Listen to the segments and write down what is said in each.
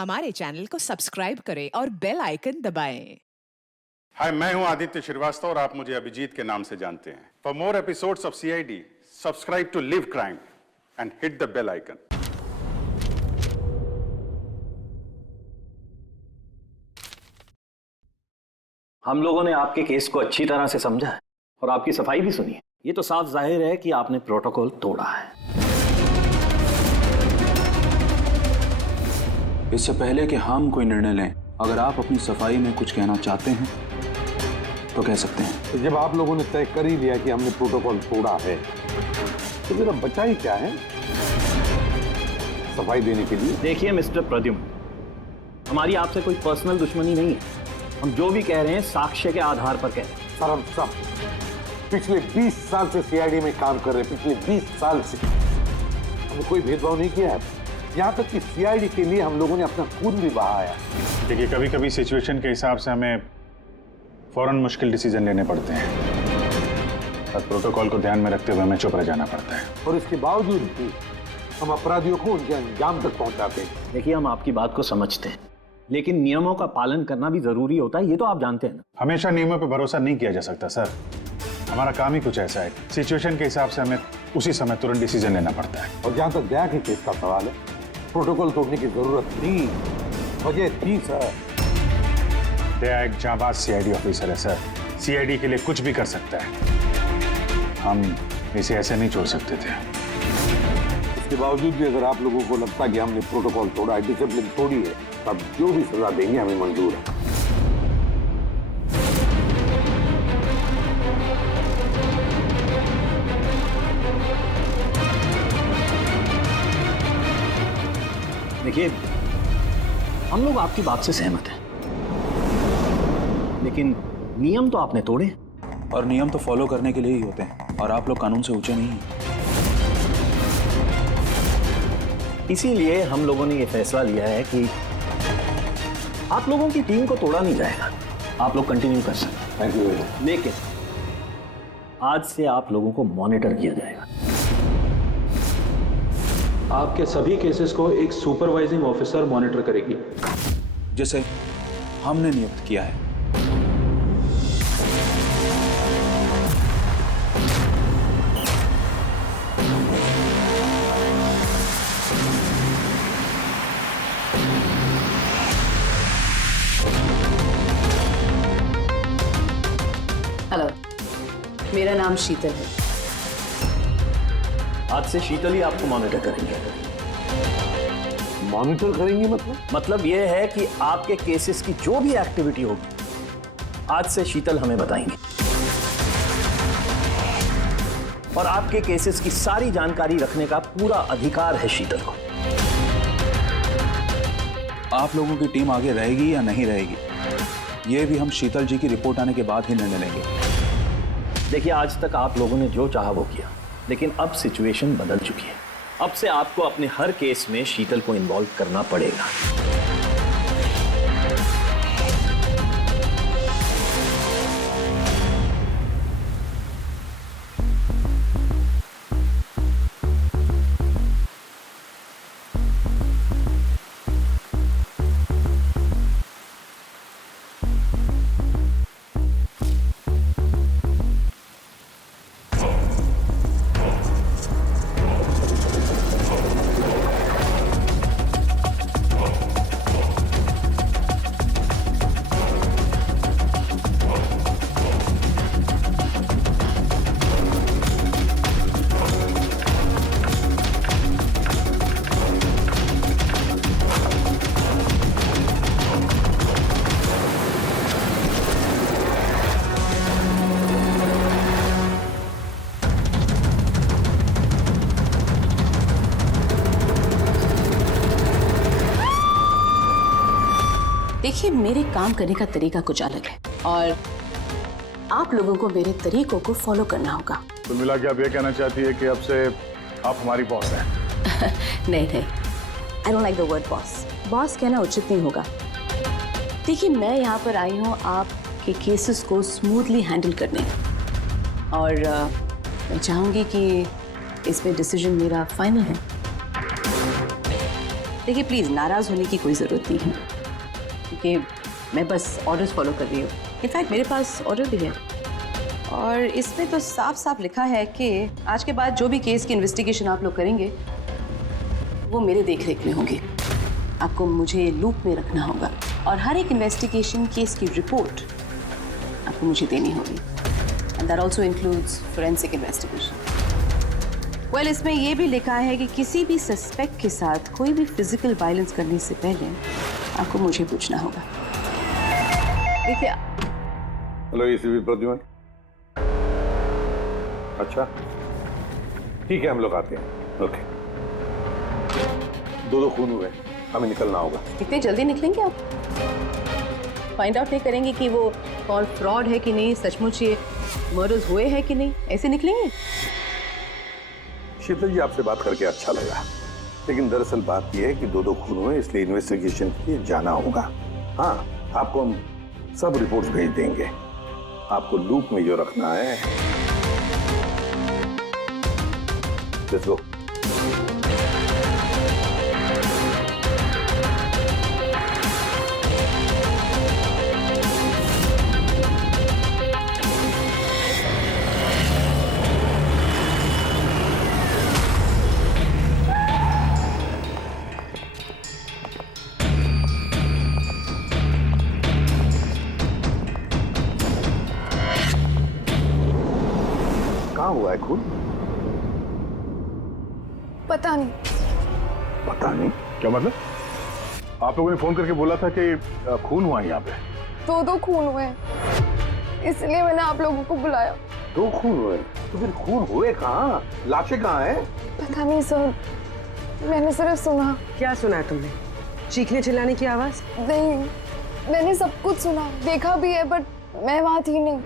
हमारे चैनल को सब्सक्राइब करें और बेल आइकन दबाएं। हाय, मैं हूं आदित्य श्रीवास्तव और आप मुझे अभिजीत के नाम से जानते हैं। For more episodes of CID, subscribe to live crime and hit the bell icon. हम लोगों ने आपके केस को अच्छी तरह से समझा है और आपकी सफाई भी सुनी है। ये तो साफ जाहिर है कि आपने प्रोटोकॉल तोड़ा है। इससे पहले कि हम कोई निर्णय लें, अगर आप अपनी सफाई में कुछ कहना चाहते हैं तो कह सकते हैं। तो जब आप लोगों ने तय कर ही लिया कि हमने प्रोटोकॉल तोड़ा है, तो मेरा बचा ही क्या है सफाई देने के लिए? देखिए मिस्टर प्रद्युम्न, हमारी आपसे कोई पर्सनल दुश्मनी नहीं है। हम जो भी कह रहे हैं साक्ष्य के आधार पर कह रहे हैं। सर, हम सब पिछले 20 साल से सीआईडी में काम कर रहे हैं। पिछले 20 साल से हमने कोई भेदभाव नहीं किया है। यहाँ तक कि सीआईडी के लिए हम लोगों ने अपना खून भी बहाया। देखिए, कभी कभी सिचुएशन के हिसाब से हमें फौरन मुश्किल डिसीजन लेने पड़ते हैं और प्रोटोकॉल को ध्यान में रखते हुए हमें चुप रह जाना पड़ता है। और इसके बावजूद भी हम अपराधियों को उनके अंजाम तक पहुंचाते हैं। देखिए, हम आपकी बात को समझते हैं, लेकिन नियमों का पालन करना भी जरूरी होता है। ये तो आप जानते हैं ना। हमेशा नियमों पर भरोसा नहीं किया जा सकता सर। हमारा काम ही कुछ ऐसा है, सिचुएशन के हिसाब से हमें उसी समय तुरंत डिसीजन लेना पड़ता है। और जहां तक दया के केस का सवाल है, प्रोटोकॉल तोड़ने की जरूरत थी, वजह थी सर। दया एक जांबाज सीआईडी ऑफिसर है सर। सीआईडी के लिए कुछ भी कर सकता है। हम इसे ऐसे नहीं छोड़ सकते थे। इसके बावजूद भी अगर आप लोगों को लगता है कि हमने प्रोटोकॉल तोड़ा है, डिसिप्लिन तोड़ी है, तब जो भी सजा देंगे हमें मंजूर है। देखिए, हम लोग आपकी बात से सहमत हैं, लेकिन नियम तो आपने तोड़े। और नियम तो फॉलो करने के लिए ही होते हैं, और आप लोग कानून से ऊंचे नहीं हैं। इसीलिए हम लोगों ने ये फैसला लिया है कि आप लोगों की टीम को तोड़ा नहीं जाएगा। आप लोग कंटिन्यू कर सकते हैं। Thank you. लेकिन आज से आप लोगों को मॉनिटर किया जाएगा। आपके सभी केसेस को एक सुपरवाइजिंग ऑफिसर मॉनिटर करेगी, जिसे हमने नियुक्त किया है। हेलो, मेरा नाम शीतल है। आज से शीतल ही आपको मॉनिटर करेंगे। मॉनिटर करेंगे मतलब यह है कि आपके केसेस की जो भी एक्टिविटी होगी, आज से शीतल हमें बताएंगे, और आपके केसेस की सारी जानकारी रखने का पूरा अधिकार है शीतल को। आप लोगों की टीम आगे रहेगी या नहीं रहेगी, ये भी हम शीतल जी की रिपोर्ट आने के बाद ही निर्णय लेंगे। देखिए, आज तक आप लोगों ने जो चाहा वो किया, लेकिन अब सिचुएशन बदल चुकी है। अब से आपको अपने हर केस में शीतल को इन्वॉल्व करना पड़ेगा। देखिए, मेरे काम करने का तरीका कुछ अलग है और आप लोगों को मेरे तरीकों को फॉलो करना होगा। तो मिला के आप ये कहना चाहती है कि अब से आप हमारी बॉस हैं? नहीं, I don't like the word boss. Boss कहना उचित नहीं होगा। देखिए, मैं यहाँ पर आई हूँ आपके केसेस को स्मूथली हैंडल करने, और मैं चाहूँगी कि इसमें डिसीजन मेरा फाइनल है। देखिए प्लीज़ नाराज़ होने की कोई ज़रूरत नहीं है, क्योंकि मैं बस ऑर्डर्स फॉलो कर रही हूँ। इनफैक्ट मेरे पास ऑर्डर भी है और इसमें तो साफ साफ लिखा है कि आज के बाद जो भी केस की इन्वेस्टिगेशन आप लोग करेंगे वो मेरे देखरेख में होगी। आपको मुझे लूप में रखना होगा और हर एक इन्वेस्टिगेशन केस की रिपोर्ट आपको मुझे देनी होगी। And that also includes forensic investigation. Well, इसमें यह भी लिखा है कि किसी भी सस्पेक्ट के साथ कोई भी फिजिकल वायलेंस करने से पहले आपको मुझे पूछना होगा। देखिए, हेलो एसीपी प्रद्युमन। अच्छा ठीक है, हम लोग आते हैं। ओके, दो खून हुए, हमें निकलना होगा। कितने जल्दी निकलेंगे आप? फाइंड आउट नहीं करेंगे कि वो कॉल फ्रॉड है कि नहीं, सचमुच ये मर्डर्स हुए हैं कि नहीं, ऐसे निकलेंगे? शीतल जी, आपसे बात करके अच्छा लगा, लेकिन दरअसल बात यह है कि दो खून हुए, इसलिए इन्वेस्टिगेशन के लिए जाना होगा। हाँ, आपको हम सब रिपोर्ट्स भेज देंगे। आपको लूप में जो रखना है, लेट्स गो। कहाँ हुआ है खून? पता नहीं। पता नहीं? क्या मतलब? आप लोगों ने फोन करके बोला था कि खून हुआ है यहाँ पे। दो खून हुए हैं, इसलिए मैंने आप लोगों को बुलाया। दो खून हुए? तो फिर खून हुए कहाँ? लाशें कहाँ हैं? पता नहीं सर, मैंने सिर्फ सुना। क्या सुना है तुमने? चीखने चिल्लाने की आवाज? नहीं, मैंने सब कुछ सुना, देखा भी है, बट मैं वहाँ थी नहीं।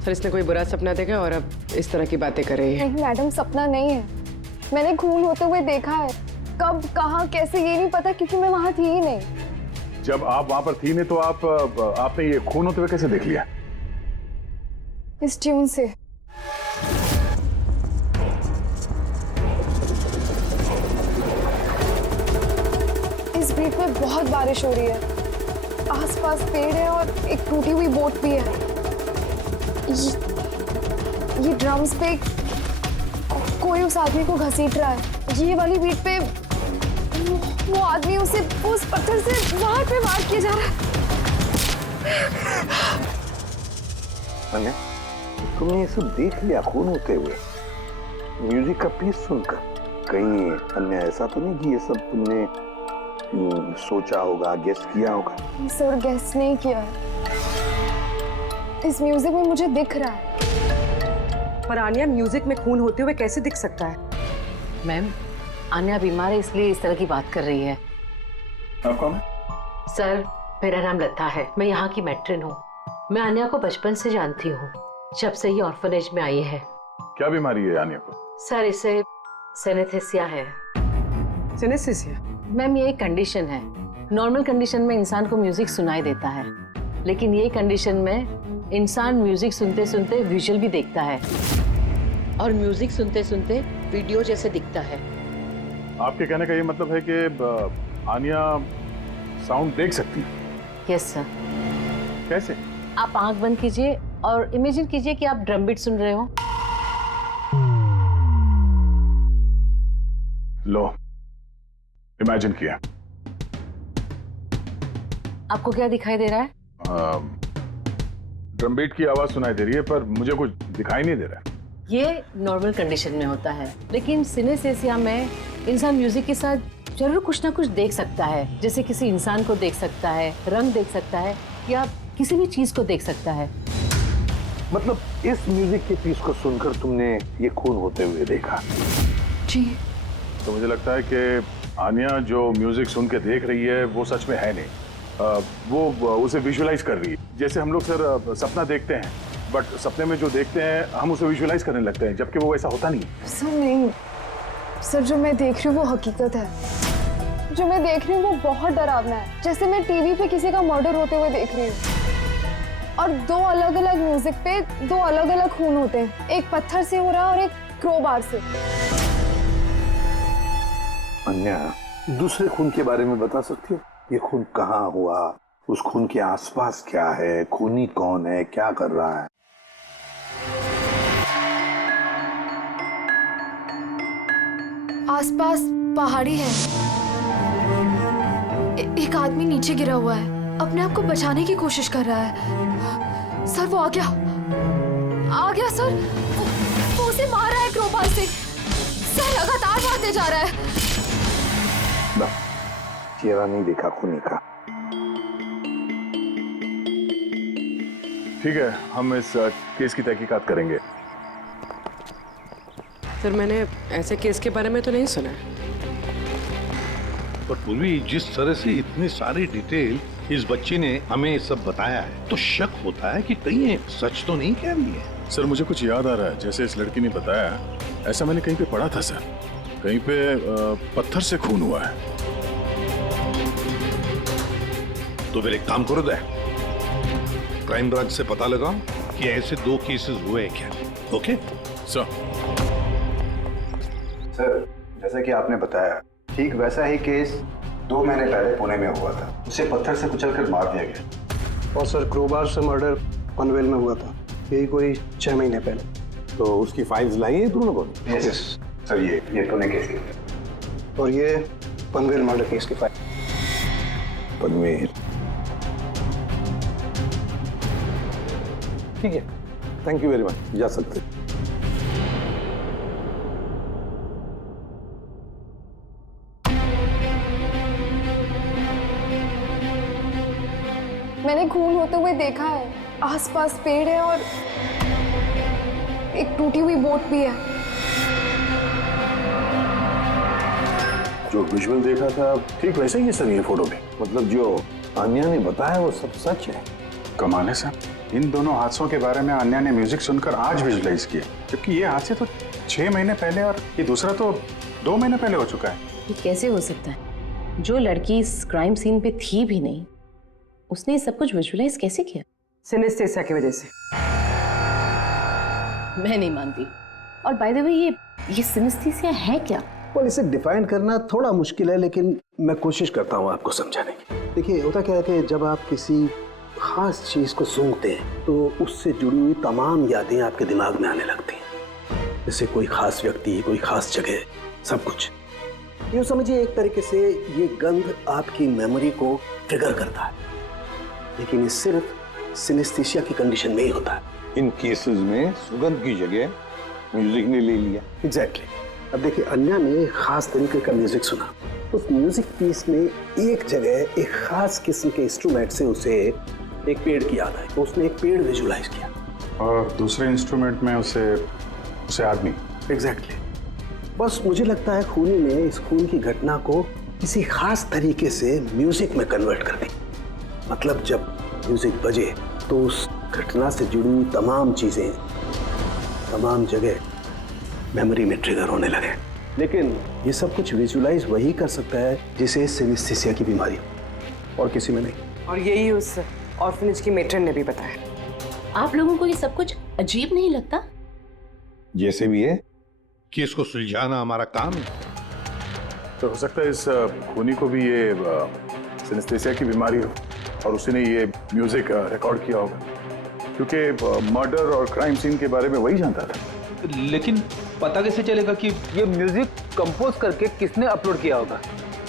सर, इसने कोई बुरा सपना देखा और अब इस तरह की बातें कर रही है। नहीं मैडम, सपना नहीं है, मैंने खून होते हुए देखा है। कब, कहाँ, कैसे, ये नहीं पता, क्योंकि मैं वहाँ थी ही नहीं। जब आप वहां पर थी नहीं तो आपने ये खून होते हुए कैसे देख लिया? इस ट्यून से। इस बीट पे बहुत बारिश हो रही है, आसपास पेड़ है और एक टूटी हुई बोट भी है। ये ड्रम्स पे कोई उस आदमी को घसीट रहा है। ये वाली बीट पे वो आदमी उस पत्थर से वहां पे वार किया जा रहा है। अन्या, तुमने ये सब देख लिया खून होते हुए, म्यूजिक का पीस सुनकर? कहीं अन्या ऐसा तो नहीं कि ये सब तुमने सोचा होगा, गेस किया होगा? सर, गेस नहीं किया है, इस म्यूजिक में मुझे दिख रहा है। पर आन्या, म्यूजिक में खून होते हुए कैसे दिख सकता है? मैम, आन्या बीमार है, इसलिए इस तरह की बात कर रही है। आप कौन है? सर, मेरा नाम लता है, मैं यहाँ की मैट्रिन हूँ। मैं आन्या को बचपन से जानती हूँ, जब से ये ऑर्फनेज में आई है। क्या बीमारी है आन्या को? सर, इसे सेनेस्थेसिया है। सिनेस्थेसिया? मैम, ये एक कंडीशन है। नॉर्मल कंडीशन में इंसान को म्यूजिक सुनाई देता है, लेकिन ये कंडीशन में इंसान म्यूजिक सुनते सुनते विजुअल भी देखता है और म्यूजिक सुनते सुनते वीडियो जैसे दिखता है। आपके कहने का ये मतलब है कि आन्या साउंड देख सकती है? Yes sir. कैसे? आप आंख बंद कीजिए और इमेजिन कीजिए कि आप ड्रम बीट सुन रहे हो। लो, इमेजिन किया। आपको क्या दिखाई दे रहा है? ड्रम बीट की आवाज सुनाई दे रही है, पर मुझे कुछ दिखाई नहीं दे रहा है। ये नॉर्मल कंडीशन में होता है, लेकिन सिनेस्थेसिया में इंसान म्यूजिक के साथ जरूर कुछ ना कुछ देख सकता है। जैसे किसी इंसान को देख सकता है, रंग देख सकता है, या किसी भी चीज को देख सकता है। मतलब इस म्यूजिक के पीस को सुनकर तुमने ये खून होते हुए देखा? जी। तो मुझे लगता है कि आन्या जो म्यूजिक सुन के देख रही है वो सच में है नहीं, वो उसे विजुअलाइज कर रही है। जैसे हम लोग सर सपना देखते हैं, बट सपने में जो देखते हैं हम उसे विजुअलाइज करने लगते हैं, जबकि वो ऐसा होता नहीं। सर नहीं, सर जो मैं देख रही हूँ वो हकीकत है। जो मैं देख रही हूँ वो बहुत डरावना है, जैसे मैं टीवी पे किसी का मर्डर होते हुए देख रही हूँ। और दो अलग अलग म्यूजिक पे दो अलग अलग खून होते हैं, एक पत्थर से हो रहा है और एक क्रोबार से। अन्या, दूसरे खून के बारे में बता सकती हो? ये खून कहाँ हुआ, उस खून के आसपास क्या है, खूनी कौन है, क्या कर रहा है? आसपास पहाड़ी है। एक आदमी नीचे गिरा हुआ है, अपने आप को बचाने की कोशिश कर रहा है। सर वो आ गया सर। वो उसे मार रहा है क्रोबार से। सर लगातार मारते जा रहा है। चेहरा नहीं देखा खूनी का। ठीक है, हम इस केस की तहकीकात करेंगे। सर मैंने ऐसे केस के बारे में तो नहीं सुना। पर पूर्वी, जिस तरह से इतनी सारी डिटेल इस बच्ची ने हमें सब बताया है, तो शक होता है कि कहीं ये सच तो नहीं कह रही है। सर मुझे कुछ याद आ रहा है, जैसे इस लड़की ने बताया, ऐसा मैंने कहीं पे पढ़ा था सर। कहीं पे पत्थर से खून हुआ है। तो फिर एक काम करो, दे क्राइम ब्रांच से पता लगाओ कि ऐसे 2 केसेस हुए हैं क्या। Okay sir. सर, जैसा कि आपने बताया, ठीक वैसा ही केस 2 महीने पहले पुणे में हुआ था। उसे पत्थर से कुचलकर मार दिया गया। और सर क्रोबार से मर्डर पनवेल में हुआ था, यही कोई 6 महीने पहले। तो उसकी फाइल्स लाई है तुम लोगों ने? यस सर, ये पुणे केस है। और ये पनवेल मर्डर केस की फाइल। पनवेल, ठीक है, थैंक यू वेरी मच, जा सकते। मैंने खून होते हुए देखा है। आसपास पेड़ है और एक टूटी हुई बोट भी है। जो विजुअल देखा था ठीक वैसे ही है सर ये फोटो में। मतलब जो अन्या ने बताया वो सब सच है? कमाल है सर, इन दोनों हादसों के बारे में अन्या ने म्यूजिक सुनकर आज विजुलाइज किया, जबकि ये हादसे तो 6 महीने पहले और ये दूसरा तो 2 महीने पहले हो चुका है। ये कैसे हो सकता है? जो लड़की इस क्राइम सीन पे थी भी नहीं, उसने सब कुछ विजुलाइज कैसे किया? सिनेस्थेसिया की वजह से। मैं नहीं मानती। और बाय द वे, ये सिनेस्थेसिया है क्या? और इसे डिफाइन करना थोड़ा मुश्किल है, लेकिन मैं कोशिश करता हूँ आपको समझाने की। देखिए, होता क्या है कि जब आप किसी खास चीज को सूंघते हैं तो उससे जुड़ी हुई तमाम यादें आपके दिमाग में आने लगती हैं। जैसे कोई खास व्यक्ति, कोई खास जगह, सब कुछ। यूँ समझिए एक तरीके से ये गंध आपकी मेमोरी को ट्रिगर करता है। लेकिन ये सिर्फ सिनेस्थेसिया की कंडीशन में ही होता है। इन केसेस में सुगंध की जगह म्यूजिक ने ले लिया। एग्जैक्टली। अब देखिए, अन्या ने एक खास तरीके का म्यूजिक सुना। उस म्यूजिक पीस में एक जगह एक खास किस्म के इंस्ट्रूमेंट से उसे एक पेड़ की याद आई, तो उसने एक पेड़ विजुलाइज किया। और दूसरे इंस्ट्रूमेंट में उसे आदमी। एग्जैक्टली। बस मुझे लगता है खूनी ने इस खून की घटना को किसी खास तरीके से म्यूजिक में कन्वर्ट कर दी। मतलब जब म्यूजिक बजे तो उस घटना से जुड़ी हुई तमाम चीजें, तमाम जगह मेमोरी में ट्रिगर होने लगे। लेकिन ये सब कुछ विजुलाइज वही कर सकता है जिसे सिनेस्थेसिया की बीमारी हो, और किसी में नहीं। और यही उस ऑर्फनेज की मेट्रन ने भी बताया। आप लोगों को ये सब कुछ अजीब नहीं लगता? जैसे भी है, केस को सुलझाना हमारा काम है। तो हो सकता है इस खूनी को भी ये सिनेस्थेसिया की बीमारी हो और उसने ये म्यूजिक रिकॉर्ड किया होगा, क्योंकि मर्डर और क्राइम सीन के बारे में वही जानता था। लेकिन पता कैसे चलेगा कि ये म्यूजिक कंपोज करके किसने अपलोड किया होगा,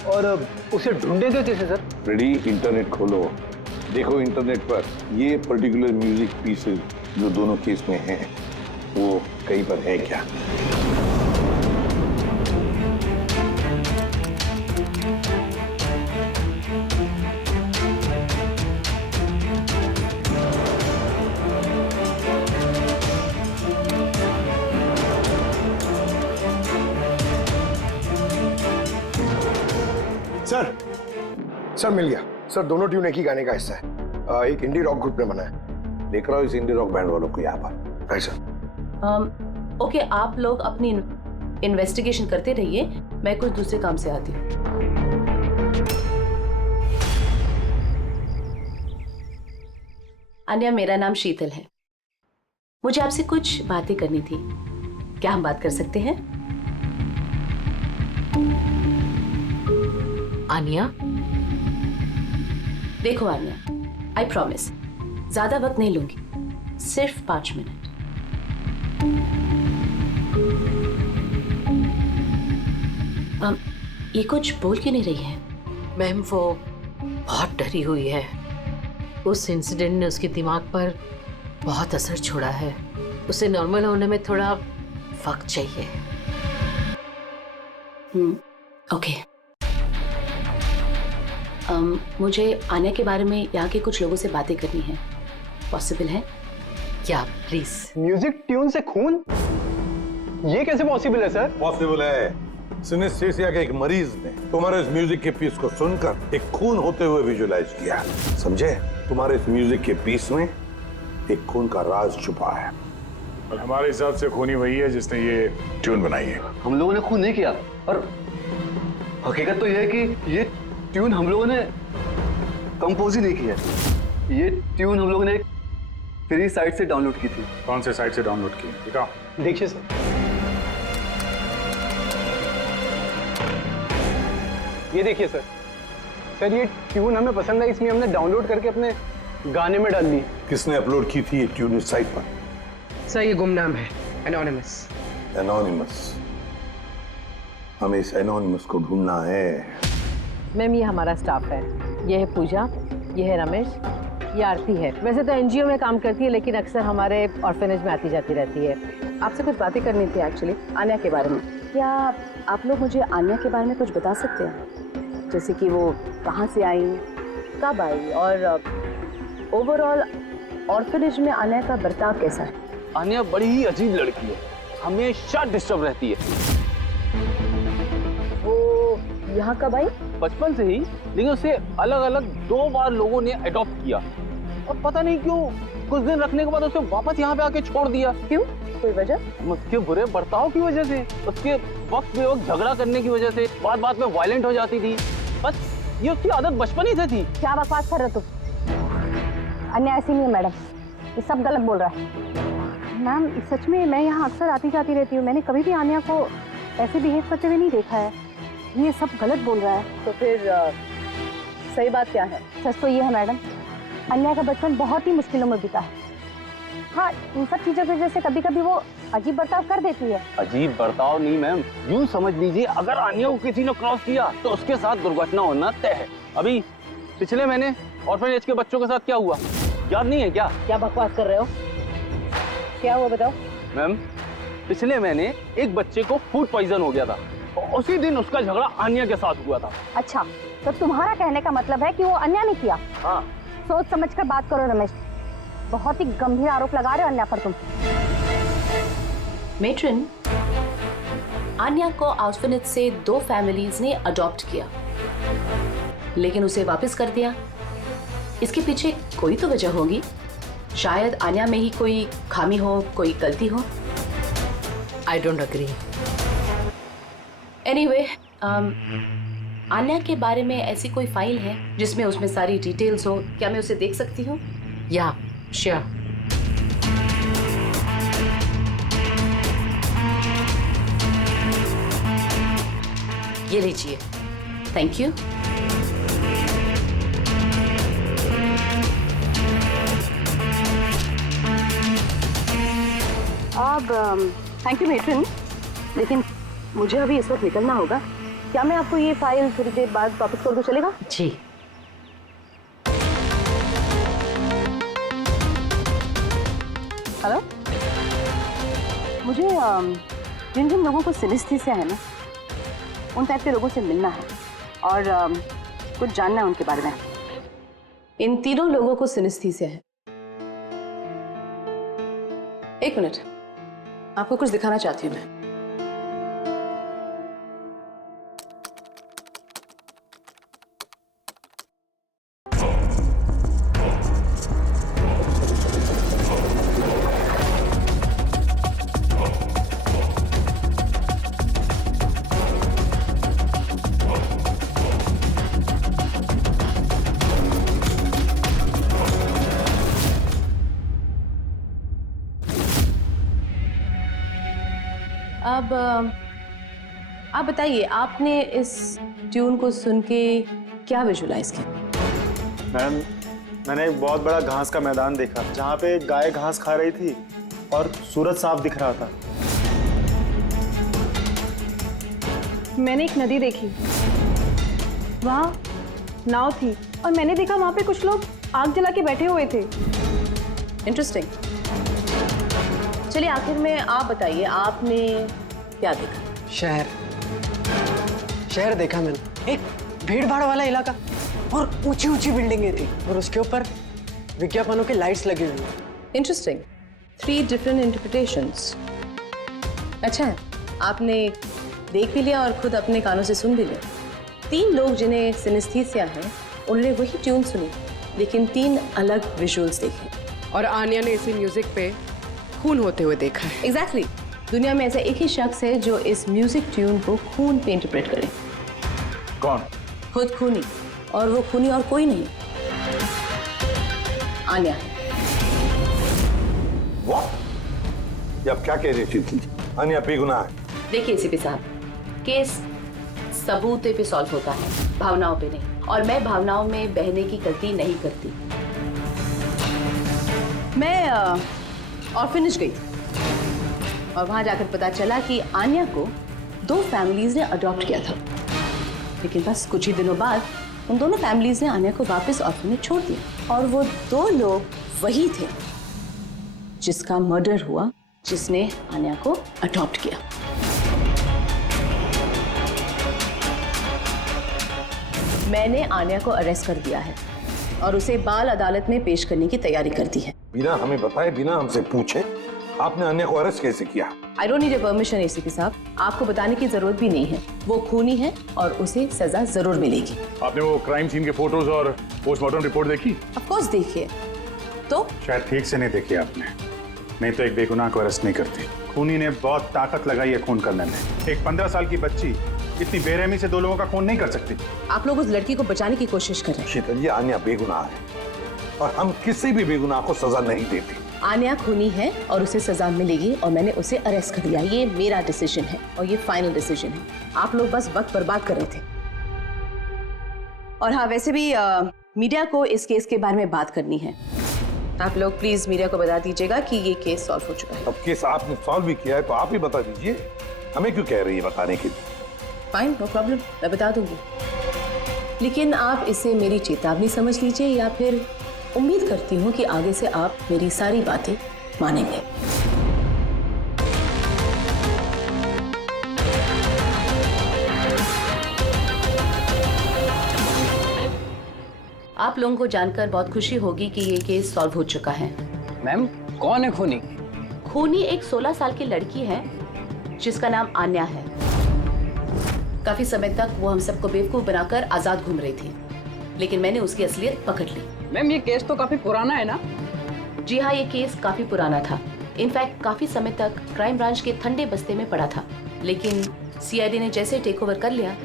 और उसे ढूंढेंगे कैसे सर? रेडी, इंटरनेट खोलो, देखो इंटरनेट पर ये पर्टिकुलर म्यूजिक पीसेस जो दोनों केस में हैं वो कहीं पर है क्या। सर मिल गया। सर दोनों ट्यून एक ही गाने का हिस्सा है, एक इंडी रॉक ग्रुप ने बना है। देख रहा हूँ इस इंडी रॉक बैंड वालों को यहाँ पर। Right sir. ओके, आप लोग अपनी इन्वेस्टिगेशन करते रहिए, मैं कुछ दूसरे काम से आती हूँ। अन्या, मेरा नाम शीतल है। मुझे आपसे कुछ बातें करनी थी, क्या हम बात कर सकते हैं? आनिया, देखो आन्या, आई प्रॉमिस ज्यादा वक्त नहीं लूंगी, सिर्फ 5 मिनट। ये कुछ बोल क्यों नहीं रही है? मैम वो बहुत डरी हुई है। उस इंसिडेंट ने उसके दिमाग पर बहुत असर छोड़ा है। उसे नॉर्मल होने में थोड़ा वक्त चाहिए। ओके। मुझे आन्या के बारे में यहाँ के कुछ लोगों से बातें करनी है, पॉसिबल है क्या? प्लीज। म्यूजिक ट्यून से खून, ये कैसे पॉसिबल है सर? पॉसिबल है। सिनेस्थेसिया के एक मरीज ने तुम्हारे इस म्यूजिक के पीस को सुनकर एक खून होते हुए विजुअलाइज किया। समझे? तुम्हारे इस म्यूजिक के पीस में एक खून का राज छुपा है। और हमारे हिसाब से खूनी वही है जिसने ये ट्यून बनाई है। हम लोगों ने खून नहीं किया, और हकीकत तो यह है कि ये ट्यून हम लोगों ने कंपोज ही नहीं किया। ये ट्यून हम लोगों ने एक फ्री साइट से डाउनलोड की थी। कौन से साइट से डाउनलोड की? दिखाओ। देखिए सर, ये देखिए सर। सर ये ट्यून हमें पसंद है, इसलिए हमने डाउनलोड करके अपने गाने में डाल दी। किसने अपलोड की थी ये ट्यून इस साइट पर? सर ये गुमनाम है, एनोनिमस। एनोनिमस। हमें इस एनोनिमस को ढूंढना है। मैम ये हमारा स्टाफ है। ये है पूजा, ये है रमेश, ये आरती है। वैसे तो एनजीओ में काम करती है, लेकिन अक्सर हमारे ऑर्फेनेज में आती जाती रहती है। आपसे कुछ बातें करनी थी एक्चुअली आन्या के बारे में। क्या आप लोग मुझे आन्या के बारे में कुछ बता सकते हैं? जैसे कि वो कहाँ से आई, कब आई, और ओवरऑल ऑर्फेनेज में आन्या का बर्ताव कैसा है? आन्या बड़ी ही अजीब लड़की है, हमेशा डिस्टर्ब रहती है। वो यहाँ कब आई? बचपन से ही, लेकिन उसे अलग अलग 2 बार लोगों ने अडॉप्ट किया, और पता नहीं क्यों कुछ दिन रखने के बाद उसे वापस यहाँ पे आके छोड़ दिया। क्यों? कोई वजह? उसके बुरे बर्ताव की वजह से, उसके वक्त बेवक्त झगड़ा करने की वजह से, बात बात में वायलेंट हो जाती थी। बस ये उसकी आदत बचपन ही से थी। क्या बकवास कर रहे तुम? अन्य ऐसी नहीं है मैडम, ये सब गलत बोल रहा है। मैम सच में मैं यहाँ अक्सर आती जाती रहती हूँ, मैंने कभी भी आन्या को ऐसे बिहेव करते हुए नहीं देखा है। ये सब गलत बोल रहा है। तो फिर सही बात क्या है? सच तो ये है मैडम, अन्या का बचपन बहुत ही मुश्किलों में बीता है। हाँ, इन सब चीज़ों की वजह से कभी कभी वो अजीब बर्ताव कर देती है। अजीब बर्ताव नहीं मैम, यूं समझ लीजिए अगर आन्या को किसी ने क्रॉस किया तो उसके साथ दुर्घटना होना तय है। अभी पिछले महीने ऑर्फनेज के बच्चों के साथ क्या हुआ, याद नहीं है क्या? क्या बकवास कर रहे हो? क्या हुआ बताओ? मैम पिछले महीने एक बच्चे को फूड पॉइजन हो गया था, और उसी दिन उसका झगड़ा आन्या के साथ हुआ था। अच्छा, तो तुम्हारा कहने का मतलब है कि वो अन्या ने किया? हाँ। सोच समझ कर बात करो रमेश, बहुत ही गंभीर आरोप लगा रहे हो अन्या पर तुम। मेट्रन, आन्या को ऑर्फनेज से 2 फैमिलीज ने अडॉप्ट किया, लेकिन उसे वापस कर दिया। इसके पीछे कोई तो वजह होगी। शायद आन्या में ही कोई खामी हो, कोई गलती हो। I don't agree. Anyway, Anya के बारे में ऐसी कोई फाइल है जिसमें उसमें सारी डिटेल्स हो? क्या मैं उसे देख सकती हूँ? या श्योर। ये लीजिए। Thank you. अब थैंक यू मेट्रन, लेकिन मुझे अभी इस वक्त निकलना होगा। क्या मैं आपको ये फाइल थोड़ी देर बाद वापस कर दूं, चलेगा? जी। हेलो, मुझे जिन जिन लोगों को सिनेस्थीसिया है ना, उन टाइप के लोगों से मिलना है और कुछ जानना है उनके बारे में। इन तीनों लोगों को सिनेस्थीसिया है। एक मिनट, आपको कुछ दिखाना चाहती हूँ मैं। अब आप बताइए, आपने इस ट्यून को सुन के क्या विजुलाइज किया? मैम, मैंने एक बहुत बड़ा घास का मैदान देखा जहाँ पे गाय घास खा रही थी और सूरज साफ दिख रहा था। मैंने एक नदी देखी, वहाँ नाव थी और मैंने देखा वहाँ पे कुछ लोग आग जला के बैठे हुए थे। इंटरेस्टिंग। चलिए आखिर में आप बताइए, आपने क्या देखा? शहर देखा मैंने, एक भीड़ भाड़ वाला इलाका और ऊंची ऊंची बिल्डिंगें थी और उसके ऊपर विज्ञापनों के लाइट्स लगे हुए। इंटरेस्टिंग। 3 different interpretations. अच्छा है, आपने देख भी लिया और खुद अपने कानों से सुन भी लिया। 3 लोग जिन्हें सिनेस्थीसिया है, उन्होंने वही ट्यून सुनी लेकिन 3 अलग विजुअल्स देखे। और आन्या ने इसी म्यूजिक पे खून होते हुए देखा है। एग्जैक्टली। दुनिया में ऐसा एक ही शख्स है जो इस म्यूजिक ट्यून को खून पे इंटरप्रेट करे। कौन? खुद खूनी, और वो खूनी और कोई नहीं, आन्या। वाह, ये अब क्या कह रही थी? आन्या बेगुनाह है। देखिए सीपी साहब, केस सबूत पे सॉल्व होता है, भावनाओं पे नहीं, और मैं भावनाओं में बहने की गलती नहीं करती। मैं ऑर्फनेज गई थी और वहां जाकर पता चला कि आन्या को 2 फैमिलीज ने अडॉप्ट किया था, लेकिन बस कुछ ही दिनों बाद उन दोनों फैमिलीज ने आन्या को वापस ऑर्फनेज छोड़ दिया। और वो 2 लोग वही थे जिसका मर्डर हुआ, जिसने आन्या को अडॉप्ट किया। मैंने आन्या को अरेस्ट कर दिया है और उसे बाल अदालत में पेश करने की तैयारी कर दी है। बिना हमें बताए, बिना हमसे पूछे आपने आन्या को अरेस्ट कैसे किया? I don't need a permission ACP साहब, आपको बताने की जरूरत भी नहीं है। वो खूनी है और उसे सजा जरूर मिलेगी। आपने वो क्राइम सीन के फोटोज और पोस्टमार्टम रिपोर्ट देखी? ऑफ कोर्स देखिए। तो शायद ठीक से नहीं देखी आपने, नहीं तो एक बेगुनाह को अरेस्ट नहीं करती। खूनी ने बहुत ताकत लगाई है खून करने में। एक 15 साल की बच्ची इतनी बेरहमी से 2 लोगों का खून नहीं कर सकती। आप लोग उस लड़की को बचाने की कोशिश करें। शीतल, ये आन्या बेगुनाह है और हम किसी भी बेगुनाह को सजा नहीं देते। आन्या खूनी है और उसे सजा मिलेगी और मैंने उसे अरेस्ट कर लिया। ये मेरा डिसीजन है और ये फाइनल डिसीजन है। आप लोग बस वक्त बर्बाद कर रहे थे। और हाँ, वैसे भी मीडिया को इस केस के बारे में बात करनी है। आप लोग प्लीज मीडिया को बता दीजिएगा कि ये केस सॉल्व हो चुका है। अब केस आपने सॉल्व भी किया है तो आप ही बता दीजिए, हमें क्यों कह रही है बताने के लिए? फाइन, नो प्रॉब्लम, मैं बता दूंगी। लेकिन आप इसे मेरी चेतावनी समझ लीजिए या फिर उम्मीद करती हूँ कि आगे से आप मेरी सारी बातें मानेंगे। आप लोगों को जानकर बहुत खुशी होगी कि ये केस सॉल्व हो चुका है। मैम, कौन है खूनी? खूनी एक 16 साल की लड़की है जिसका नाम आन्या है। काफी समय तक वो हम सबको बेवकूफ बनाकर आजाद घूम रही थी, लेकिन मैंने उसकी असलियत पकड़ ली। मैम, ये केस तो काफी पुराना है ना? जी हाँ, ये केस काफी पुराना था। इनफैक्ट काफी समय तक क्राइम ब्रांच के ठंडे बस्ते में पड़ा था, लेकिन सीआईडी ने जैसे टेक ओवर कर लिया,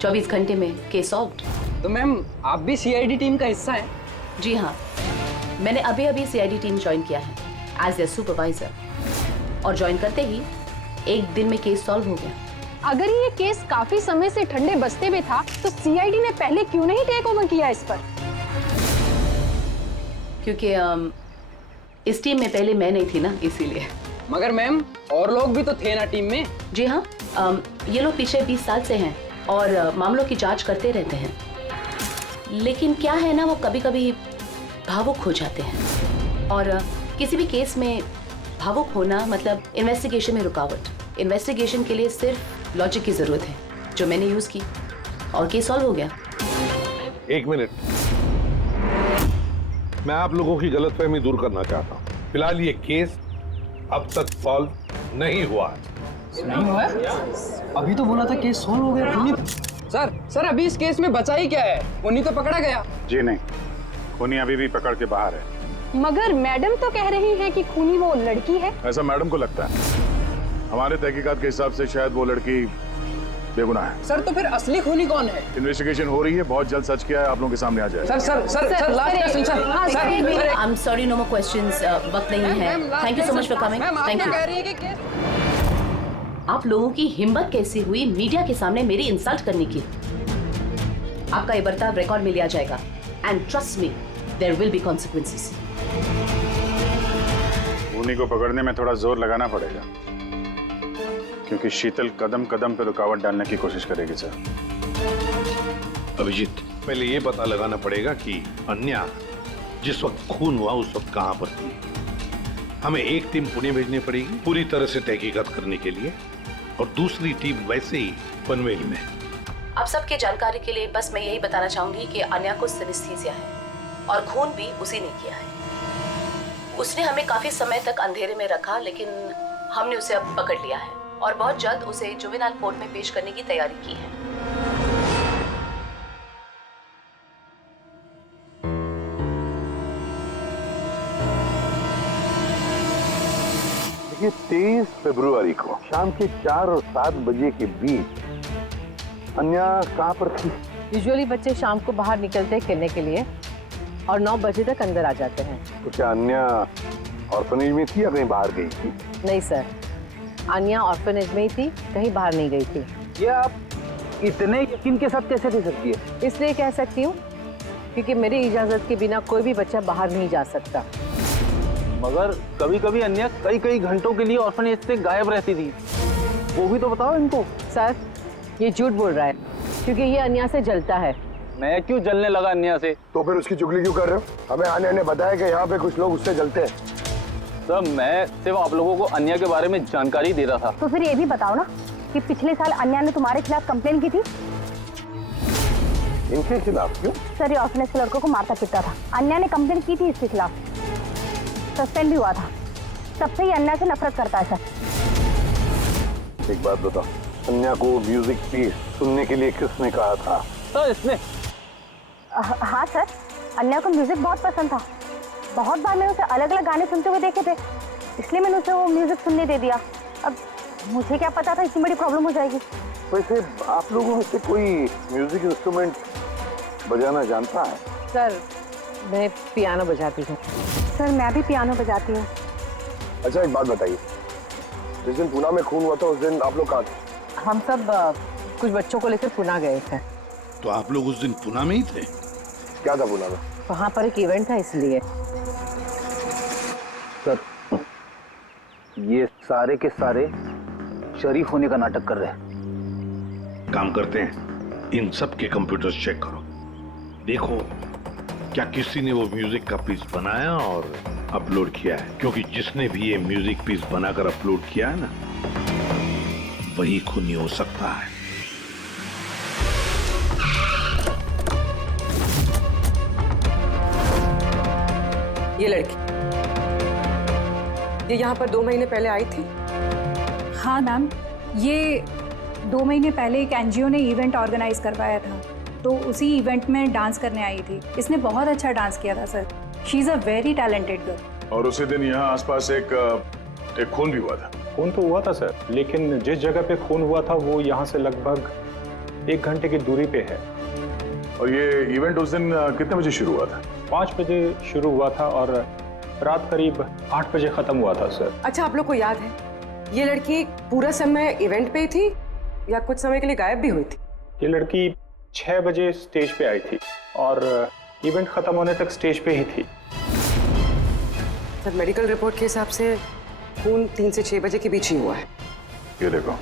24 घंटे में केस सॉल्व्ड। तो मैम, आप भी सीआईडी टीम का हिस्सा हैं? जी हाँ, मैंने अभी सीआईडी टीम ज्वाइन किया है एज ए सुपरवाइजर, और ज्वाइन करते ही एक दिन में केस सॉल्व हो गया। अगर ये केस काफी समय से ठंडे बस्ते में था तो सीआईडी ने पहले क्यों नहीं टेक ओवर किया इस पर? क्योंकि इस टीम में पहले मैं नहीं थी ना, इसीलिए। मगर मैम, और लोग भी तो थे ना टीम में? जी हाँ, ये लोग पिछले 20 साल से हैं और मामलों की जांच करते रहते हैं, लेकिन क्या है ना, वो कभी कभी भावुक हो जाते हैं। और किसी भी केस में भावुक होना मतलब इन्वेस्टिगेशन में रुकावट। इन्वेस्टिगेशन के लिए सिर्फ लॉजिक की जरूरत है, जो मैंने यूज की और केस सॉल्व हो गया। 1 मिनट, मैं आप लोगों की गलतफहमी दूर करना चाहता हूँ। फिलहाल ये केस अब तक सॉल्व नहीं हुआ है। नहीं हुआ है? अभी तो बोला था केस सॉल्व हो गया। खूनी सर अभी इस केस में बचा ही क्या है? खूनी तो पकड़ा गया। जी नहीं, खूनी अभी भी पकड़ के बाहर है। मगर मैडम तो कह रही है कि खूनी वो लड़की है। ऐसा मैडम को लगता है। हमारे तहकीकात के हिसाब से शायद वो लड़की बेगुनाह है। सर, तो फिर असली खूनी कौन है? इन्वेस्टिगेशन हो रही है, बहुत जल्द सच क्या है आप लोगों के सामने आ जाए। Sir last question sir. I am sorry, no more questions, वक्त नहीं है। Thank you so much for coming. Thank you. आप लोगों की हिम्मत कैसी हुई मीडिया के सामने मेरी इंसल्ट करने की? आपका ये बर्ताव रिकॉर्ड में लिया जाएगा and trust me there will be consequences. उन्हीं को पकड़ने में थोड़ा जोर लगाना पड़ेगा, क्योंकि शीतल कदम कदम पे रुकावट डालने की कोशिश करेगी सर। अभिजीत, पहले ये पता लगाना पड़ेगा कि अन्या जिस वक्त खून हुआ उस वक्त कहां पर थी। हमें एक टीम पुणे भेजनी पड़ेगी पूरी तरह से तहकीकात करने के लिए, और दूसरी टीम वैसे ही पनवेल में। आप सबके जानकारी के लिए बस मैं यही बताना चाहूंगी कि अन्या को सिनेस्थीसिया है और खून भी उसी ने किया है। उसने हमें काफी समय तक अंधेरे में रखा, लेकिन हमने उसे अब पकड़ लिया है और बहुत जल्द उसे जुवेनाइल कोर्ट में पेश करने की तैयारी की है। देखिए 23 फरवरी को शाम के 4 और 7 बजे के बीच अन्या कहाँ पर थी? यूजुअली बच्चे शाम को बाहर निकलते हैं खेलने के लिए और 9 बजे तक अंदर आ जाते हैं। तो क्या अन्या ऑर्फनेज में थी या कहीं बाहर गई थी? नहीं सर, अन्या ऑर्फनेज में ही थी, कहीं बाहर नहीं गई थी। ये आप इतने यकीन के साथ कैसे कह सकती है? इसलिए कह सकती हूँ क्योंकि मेरी इजाजत के बिना कोई भी बच्चा बाहर नहीं जा सकता। मगर कभी कभी अन्या कई कई घंटों के लिए ऑर्फनेज से गायब रहती थी, वो भी तो बताओ इनको। सर ये झूठ बोल रहा है क्योंकि ये अन्या से जलता है। मैं क्यों जलने लगा अन्या से? तो फिर उसकी चुगली क्यों कर रहे हो? हमें अन्या ने बताया कि यहाँ पे कुछ लोग उससे जलते हैं। सर मैं सिर्फ आप लोगों को अन्या के बारे में जानकारी दे रहा था। तो फिर ये भी बताओ ना कि पिछले साल अन्या ने तुम्हारे खिलाफ कंप्लेन की थी। इनके खिलाफ क्यों? सर ये ऑर्फनेज के लड़कों को मारता पीटता था, अन्या ने कंप्लेन की थी इसके खिलाफ, सस्पेंड भी हुआ था। तब से ही अन्या से नफरत करता है सर। एक बात बताओ, अन्या को म्यूजिक पीस सुनने के लिए किसने कहा था? सर इसने। हाँ सर, अन्या को म्यूजिक बहुत पसंद था। बहुत बार मैंने उसे अलग अलग गाने सुनते हुए देखे थे, इसलिए मैंने उसे वो म्यूजिक सुनने दे दिया। अब मुझे क्या पता था इतनी बड़ी प्रॉब्लम हो जाएगी। वैसे आप लोगों में से कोई म्यूजिक इंस्ट्रूमेंट बजाना जानता है? सर मैं पियानो बजाती हूँ। सर मैं भी पियानो बजाती हूँ। अच्छा एक बात बताइए, जिस दिन पुणे में खून हुआ था उस दिन आप लोग कहाँ थे? हम सब कुछ बच्चों को लेकर पुणे गए थे। तो आप लोग उस दिन पुणे में ही थे? क्या था पुणे में? वहाँ पर एक इवेंट था इसलिए। सर ये सारे के सारे शरीफ होने का नाटक कर रहे हैं। काम करते हैं, इन सब के कंप्यूटर्स चेक करो, देखो क्या किसी ने वो म्यूजिक का पीस बनाया और अपलोड किया है, क्योंकि जिसने भी ये म्यूजिक पीस बनाकर अपलोड किया है ना, वही खूनी हो सकता है। ये लड़की ये यहाँ पर 2 महीने पहले आई थी। हाँ मैम, ये 2 महीने पहले एक एनजीओ ने इवेंट ऑर्गेनाइज करवाया था, तो उसी इवेंट में डांस करने आई थी। इसने बहुत अच्छा डांस किया था sir. She is a very talented girl. और उसी दिन यहाँ आसपास एक खून भी हुआ था। खून तो हुआ था सर, लेकिन जिस जगह पे खून हुआ था वो यहाँ से लगभग 1 घंटे की दूरी पे है। और ये इवेंट उस दिन कितने बजे शुरू हुआ था? 5 बजे शुरू हुआ था और रात करीब 8 बजे खत्म हुआ था सर। अच्छा आप लोग को याद है ये लड़की पूरा समय इवेंट पे ही थी या कुछ समय के लिए गायब भी हुई थी? ये लड़की 6 बजे स्टेज पे आई थी और इवेंट खत्म होने तक स्टेज पे ही थी। सर मेडिकल रिपोर्ट के हिसाब से खून 3 से 6 बजे के बीच ही हुआ है। ये देखो,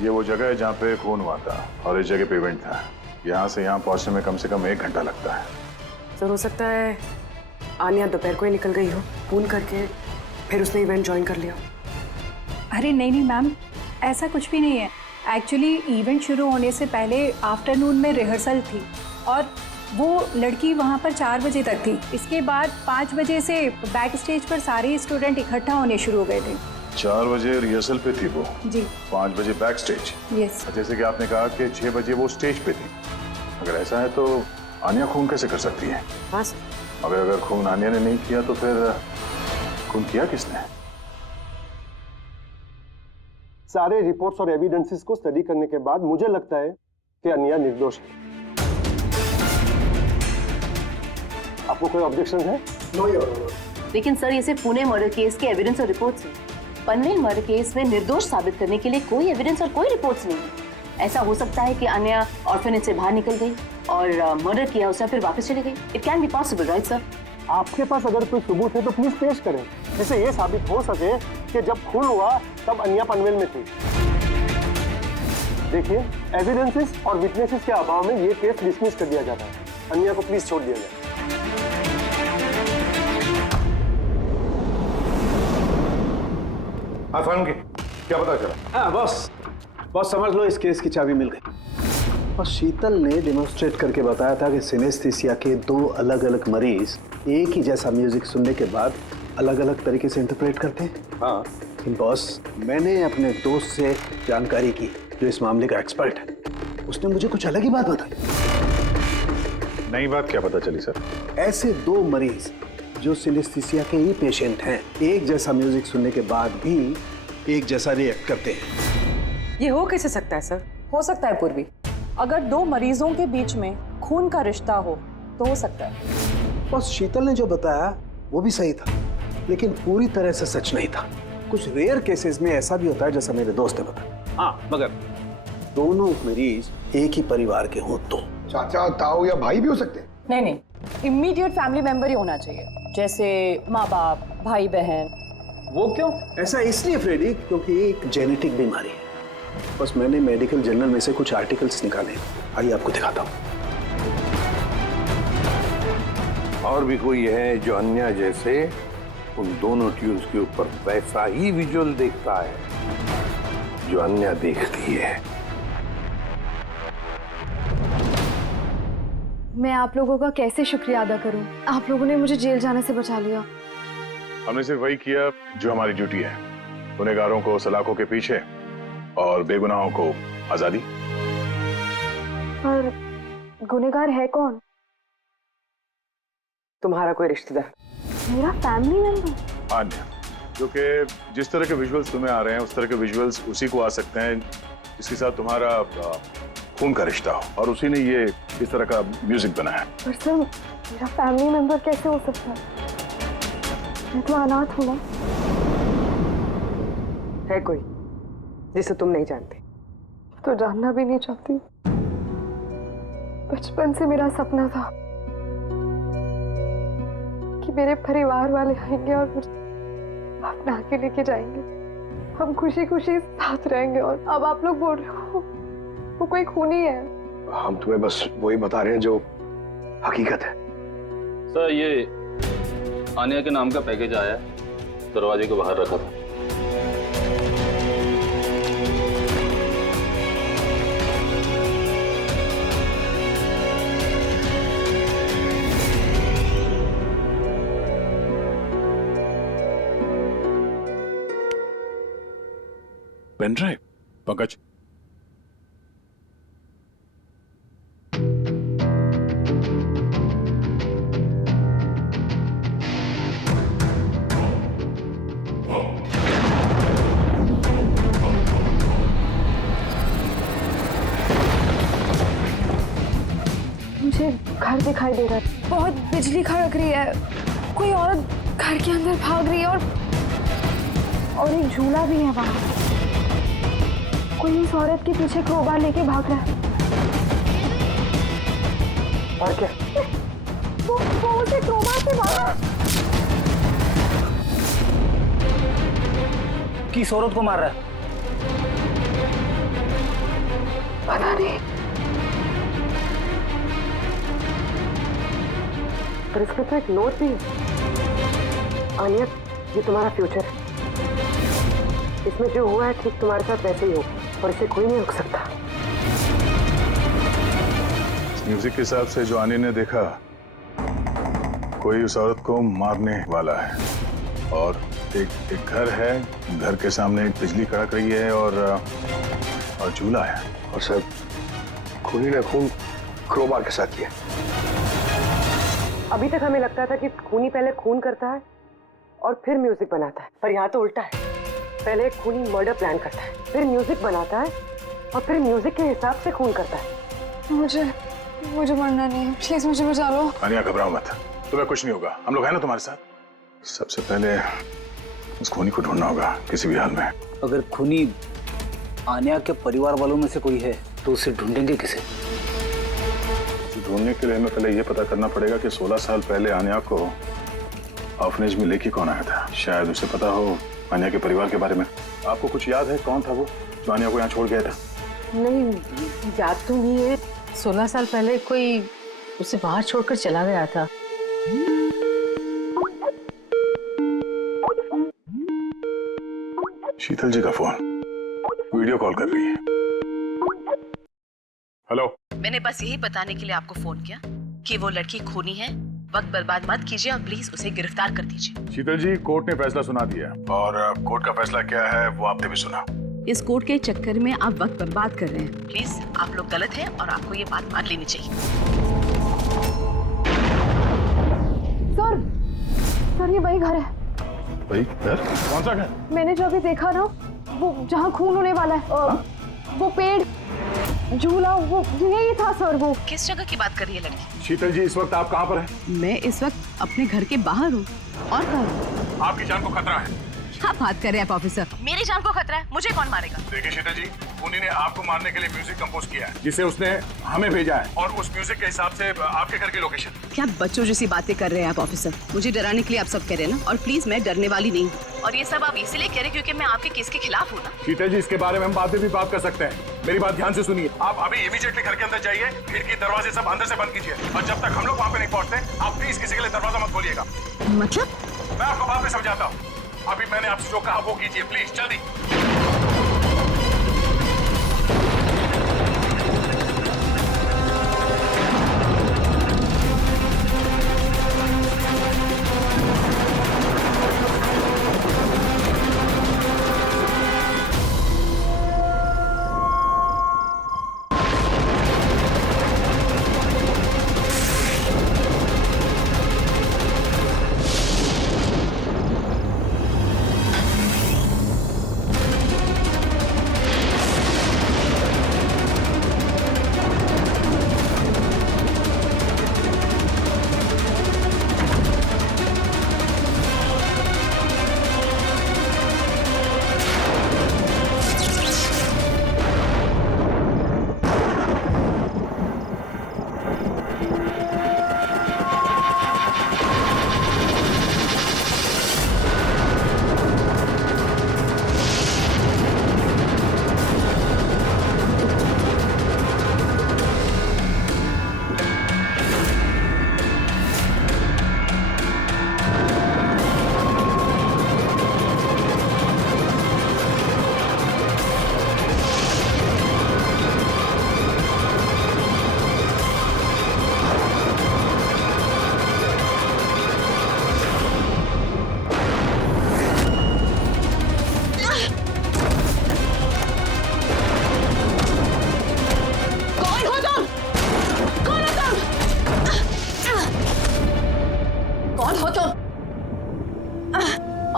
ये वो जगह है जहाँ पे खून हुआ था और इस जगह पे इवेंट था। यहाँ से यहाँ पहुँचने में कम से कम 1 घंटा लगता है। सर हो सकता है आन्या दोपहर को ही निकल गई हो खून करके, फिर उसने इवेंट ज्वाइन कर लिया। अरे नहीं मैम, ऐसा कुछ भी नहीं है। एक्चुअली इवेंट शुरू होने से पहले आफ्टरनून में रिहर्सल थी और वो लड़की वहाँ पर 4 बजे तक थी। इसके बाद 5 बजे से बैक स्टेज पर सारे स्टूडेंट इकट्ठा होने शुरू हो गए थे। 4 बजे रिहर्सल पे थी वो जी, 5 बजे बैक स्टेज। यस। जैसे कि आपने कहा कि 6 बजे वो स्टेज पे थी। अगर ऐसा है तो आन्या खून कैसे कर सकती है? हाँ सर। अगर खून आन्या ने नहीं किया तो फिर खून किया किसने? सारे रिपोर्ट्स और एविडेंसेस को स्टडी करने के बाद मुझे लगता है कि अन्या निर्दोष है। आपको कोई ऑब्जेक्शन है? लेकिन सर ये सिर्फ पुणे मर्डर केस के एविडेंस और रिपोर्ट्स हैं। पनवेल मर्डर केस में निर्दोष साबित करने के लिए कोई एविडेंस और कोई रिपोर्ट्स नहीं है। ऐसा हो सकता है कि अन्या ऑर्फनेज से बाहर निकल गई और मर्डर किया उसने फिर वापस चली गई। It can be possible, right sir? आपके पास अगर कोई सबूत है तो प्लीज पेश करें, जिससे ये साबित हो सके कि जब खून हुआ तब अन्या पनवेल में थी। देखिए, एविडेंसेस और विटनेसेस के अभाव में ये केस डिसमिस कर दिया जाता है। अन्या को प्लीज छोड़ दिया जाए। आसान की क्या पता चला? हाँ बॉस, समझ लो इस केस की चाबी मिल गई। और शीतल ने डेमोन्स्ट्रेट करके बताया था कि सिनेस्थीसिया के 2 अलग अलग मरीज एक ही जैसा म्यूजिक सुनने के बाद अलग अलग तरीके से इंटरप्रेट करते हैं। हाँ लेकिन बॉस, मैंने अपने दोस्त से जानकारी की जो इस मामले का एक्सपर्ट है। उसने मुझे कुछ अलग ही बात बताई। नई बात क्या पता चली सर? ऐसे 2 मरीज जो सिनेस्थीसिया के ही पेशेंट हैं, एक जैसा म्यूजिक सुनने के बाद भी एक जैसा रिएक्ट करते हैं। ये हो कैसे सकता है सर? हो सकता है पूर्वी, अगर 2 मरीजों के बीच में खून का रिश्ता हो तो हो सकता है। बस शीतल ने जो बताया वो भी सही था, लेकिन पूरी तरह से सच नहीं था। कुछ रेयर केसेस में ऐसा भी होता है जैसा मेरे दोस्त ने बताया। हाँ, मगर दोनों मरीज एक ही परिवार के हों तो। चाचा, ताऊ या भाई भी हो सकते हैं? नहीं, इमीडिएट फैमिली मेंबर ही होना चाहिए, जैसे माँ बाप, भाई बहन। वो क्यों? ऐसा इसलिए फ्रेडी क्योंकि एक जेनेटिक बीमारी है। बस मैंने मेडिकल जर्नल में से कुछ आर्टिकल्स निकाले, आइए आपको दिखाता हूँ। और भी कोई है जो अन्या जैसे उन दोनों ट्यून्स के ऊपर वैसा ही विजुअल देखता है जो अन्या देखती है? मैं आप लोगों का कैसे शुक्रिया अदा करूं? आप लोगों ने मुझे जेल जाने से बचा लिया। हमने सिर्फ वही किया जो हमारी ड्यूटी है, गुनहगारों को सलाखों के पीछे और बेगुनाहों को आजादी। पर गुनहगार है कौन? तुम्हारा कोई रिश्तेदार। मेरा फैमिली मेंबर? अन्या, जो कि जिस तरह के विजुअल्स तुम्हें आ रहे हैं उस तरह के विजुअल्स उसी को आ सकते हैं जिसके साथ तुम्हारा खून का रिश्ता हो, और उसी ने ये इस तरह का म्यूजिक बनाया है। पर सर, मेरा फैमिली मेंबर कैसे हो सकता है? मैं तो अनाथ हूँ ना। है कोई जिसे तुम नहीं जानते? तो जानना भी नहीं चाहती। बचपन से मेरा सपना था कि मेरे परिवार वाले आएंगे और मुझे अपना के लेके जाएंगे, हम खुशी खुशी साथ रहेंगे। और अब आप लोग बोल रहे हो वो कोई खूनी है। हम तुम्हें बस वही बता रहे हैं जो हकीकत है। सर, ये आनिया के नाम का पैकेज आया, दरवाजे के बाहर रखा था। Pen drive? पंकज, मुझे घर दिखाई दे रहा है, बहुत बिजली खड़क रही है, कोई औरत घर के अंदर भाग रही है और एक झूला भी है वहां। कोई इस औरत के पीछे क्रोबार लेके भाग रहा है। और क्या? वो उसे क्रोबार से मारा। किस औरत को मार रहा है? पता नहीं। पर इसके तो एक नोट भी है। आनिया, ये तुम्हारा फ्यूचर है। इसमें जो हुआ है ठीक तुम्हारे साथ वैसे ही हो, और इसे कोई नहीं रोक सकता। इस म्यूजिक के हिसाब से जो आनिया ने देखा, कोई उस औरत को मारने वाला है, और एक घर है, घर के सामने एक बिजली कड़क रही है और झूला है। और सर, खूनी ने खून क्रोबार के साथ किया। अभी तक हमें लगता था कि खूनी पहले खून करता है और फिर म्यूजिक बनाता है, पर यहाँ तो उल्टा है। पहले खूनी मर्डर प्लान करता है, फिर म्यूजिक बनाता है और फिर म्यूजिक के हिसाब से खून करता है। मुझे मरना नहीं है, प्लीज मुझे बचा लो। आनिया, घबराओ मत, तुम्हें कुछ नहीं होगा, हम लोग हैं ना तुम्हारे साथ। सबसे पहले उस खूनी को ढूंढना होगा किसी भी हाल में। अगर खूनी आन्या के परिवार वालों में से कोई है तो उसे ढूंढेंगे किसे? ढूंढने के लिए हमें पहले ये पता करना पड़ेगा कि 16 साल पहले आन्या को ऑर्फनेज में लेके कौन आया था। शायद उसे पता हो आन्या के परिवार के बारे में। आपको कुछ याद है कौन था वो जो आन्या को यहाँ छोड़ गया था? नहीं, याद तो नहीं है। 16 साल पहले कोई उसे बाहर छोड़कर चला गया था। शीतल जी का फोन, वीडियो कॉल कर रही है। हेलो। मैंने बस यही बताने के लिए आपको फोन किया कि वो लड़की खूनी है। वक्त बर्बाद मत कीजिए और प्लीज उसे गिरफ्तार कर दीजिए। शीतल जी, कोर्ट ने फैसला सुना दिया और कोर्ट का फैसला क्या है वो आपने भी सुना। इस कोर्ट के चक्कर में आप वक्त बर्बाद कर रहे हैं। प्लीज आप लोग गलत हैं और आपको ये बात मान लेनी चाहिए। सर ये वही घर है। वही घर? कौन सा घर? मैंने जो अभी देखा ना, वो जहाँ खून होने वाला है, वो पेड़, झूला, वो यही था सर। वो किस जगह की बात कर रही है लड़की? शीतल जी, इस वक्त आप कहाँ पर हैं? मैं इस वक्त अपने घर के बाहर हूँ। और कहाँ? आपकी जान को खतरा है। क्या बात कर रहे हैं आप ऑफिसर? मेरी जान को खतरा है? मुझे कौन मारेगा? देखिए शीतल जी, खूनी ने आपको मारने के लिए म्यूजिक कंपोज किया है जिसे उसने हमें भेजा है और उस म्यूजिक के हिसाब से आपके घर की लोकेशन। क्या बच्चों जैसी बातें कर रहे हैं आप ऑफिसर? मुझे डराने के लिए आप सब कह रहे हैं ना? और प्लीज मैं डरने वाली नहीं हूँ। और ये सब आप इसीलिए कह रहे हैं क्योंकि मैं आपके केस के खिलाफ हूँ ना? शीतल जी, इसके बारे में हम बाद में भी बात कर सकते हैं। मेरी बात ध्यान से सुनिए। आप अभी इमीडिएटली घर के अंदर जाइए, खिड़की दरवाजे सब अंदर से बंद कीजिए और जब तक हम लोग वहाँ पे नहीं पहुँचते आप प्लीज किसी के लिए दरवाजा मत खोलिएगा। मतलब? मैं आपको बाद में समझाता हूँ। अभी मैंने आपसे जो कहा वो कीजिए प्लीज, जल्दी।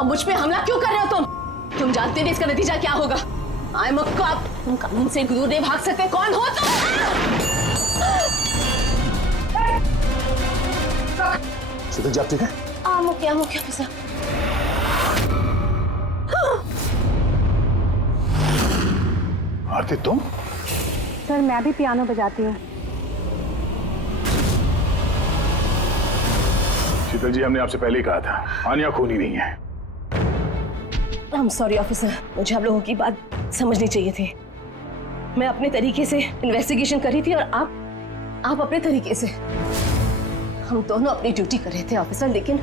मुझ पे हमला क्यों कर रहे हो तुम? तुम जानते नहीं इसका नतीजा क्या होगा। I am a cop. तुम कानून से दूर नहीं भाग सकते। कौन हो तुम? शीतल जी, आप ठीक है? मुखिया ऑफिसर। आरती, तुम? सर मैं भी पियानो बजाती हूँ। शीतल जी, हमने आपसे पहले ही कहा था आन्या खूनी नहीं है। आई एम सॉरी ऑफिसर, मुझे आप लोगों की बात समझनी चाहिए थी। मैं अपने तरीके से इन्वेस्टिगेशन कर रही थी और आप अपने तरीके से। हम दोनों अपनी ड्यूटी कर रहे थे ऑफिसर, लेकिन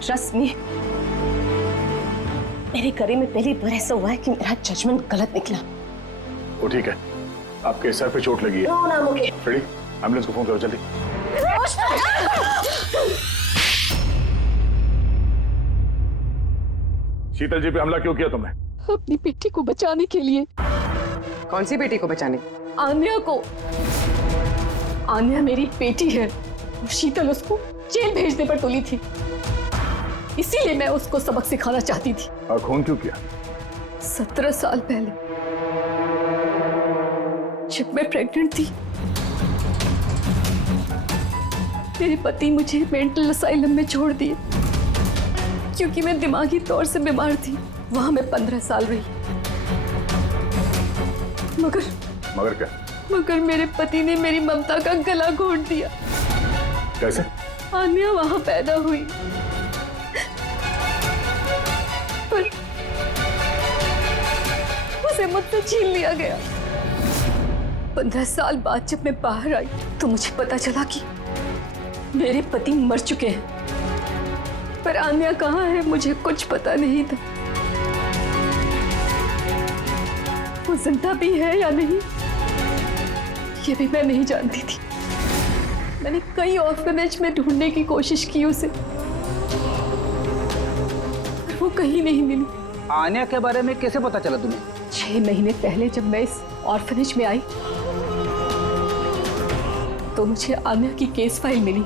ट्रस्ट मी, मेरे करियर में पहली बार ऐसा हुआ है कि मेरा जजमेंट गलत निकला। वो ठीक है, आपके सर पे चोट लगी है। फ्रेडी, एम्बुलेंस को फोन करो जल्दी। शीतल जी पे हमला क्यों किया तुमने? अपनी बेटी को बचाने के लिए। कौन सी बेटी को बचाने? आन्या को। आन्या मेरी बेटी है। शीतल उसको जेल भेजने पर तुली थी, इसीलिए मैं उसको सबक सिखाना चाहती थी। और खून क्यों किया? 17 साल पहले जब मैं प्रेग्नेंट थी, मेरे पति मुझे मेंटल असाइलम में छोड़ दिए क्योंकि मैं दिमागी तौर से बीमार थी। वहां मैं 15 साल रही। मगर क्या? मगर मेरे पति ने मेरी ममता का गला घोंट दिया। कैसे? आन्या वहां पैदा हुई, पर उसे मुझसे छीन लिया गया। 15 साल बाद जब मैं बाहर आई तो मुझे पता चला कि मेरे पति मर चुके हैं, पर आन्या कहाँ है मुझे कुछ पता नहीं था। वो जिंदा भी है या नहीं ये भी मैं नहीं जानती थी। मैंने कई ऑर्फनेज में ढूंढने की कोशिश की उसे, पर वो कहीं नहीं मिली। आन्या के बारे में कैसे पता चला तुम्हें? 6 महीने पहले जब मैं इस ऑर्फनेज में आई तो मुझे आन्या की केस फाइल मिली।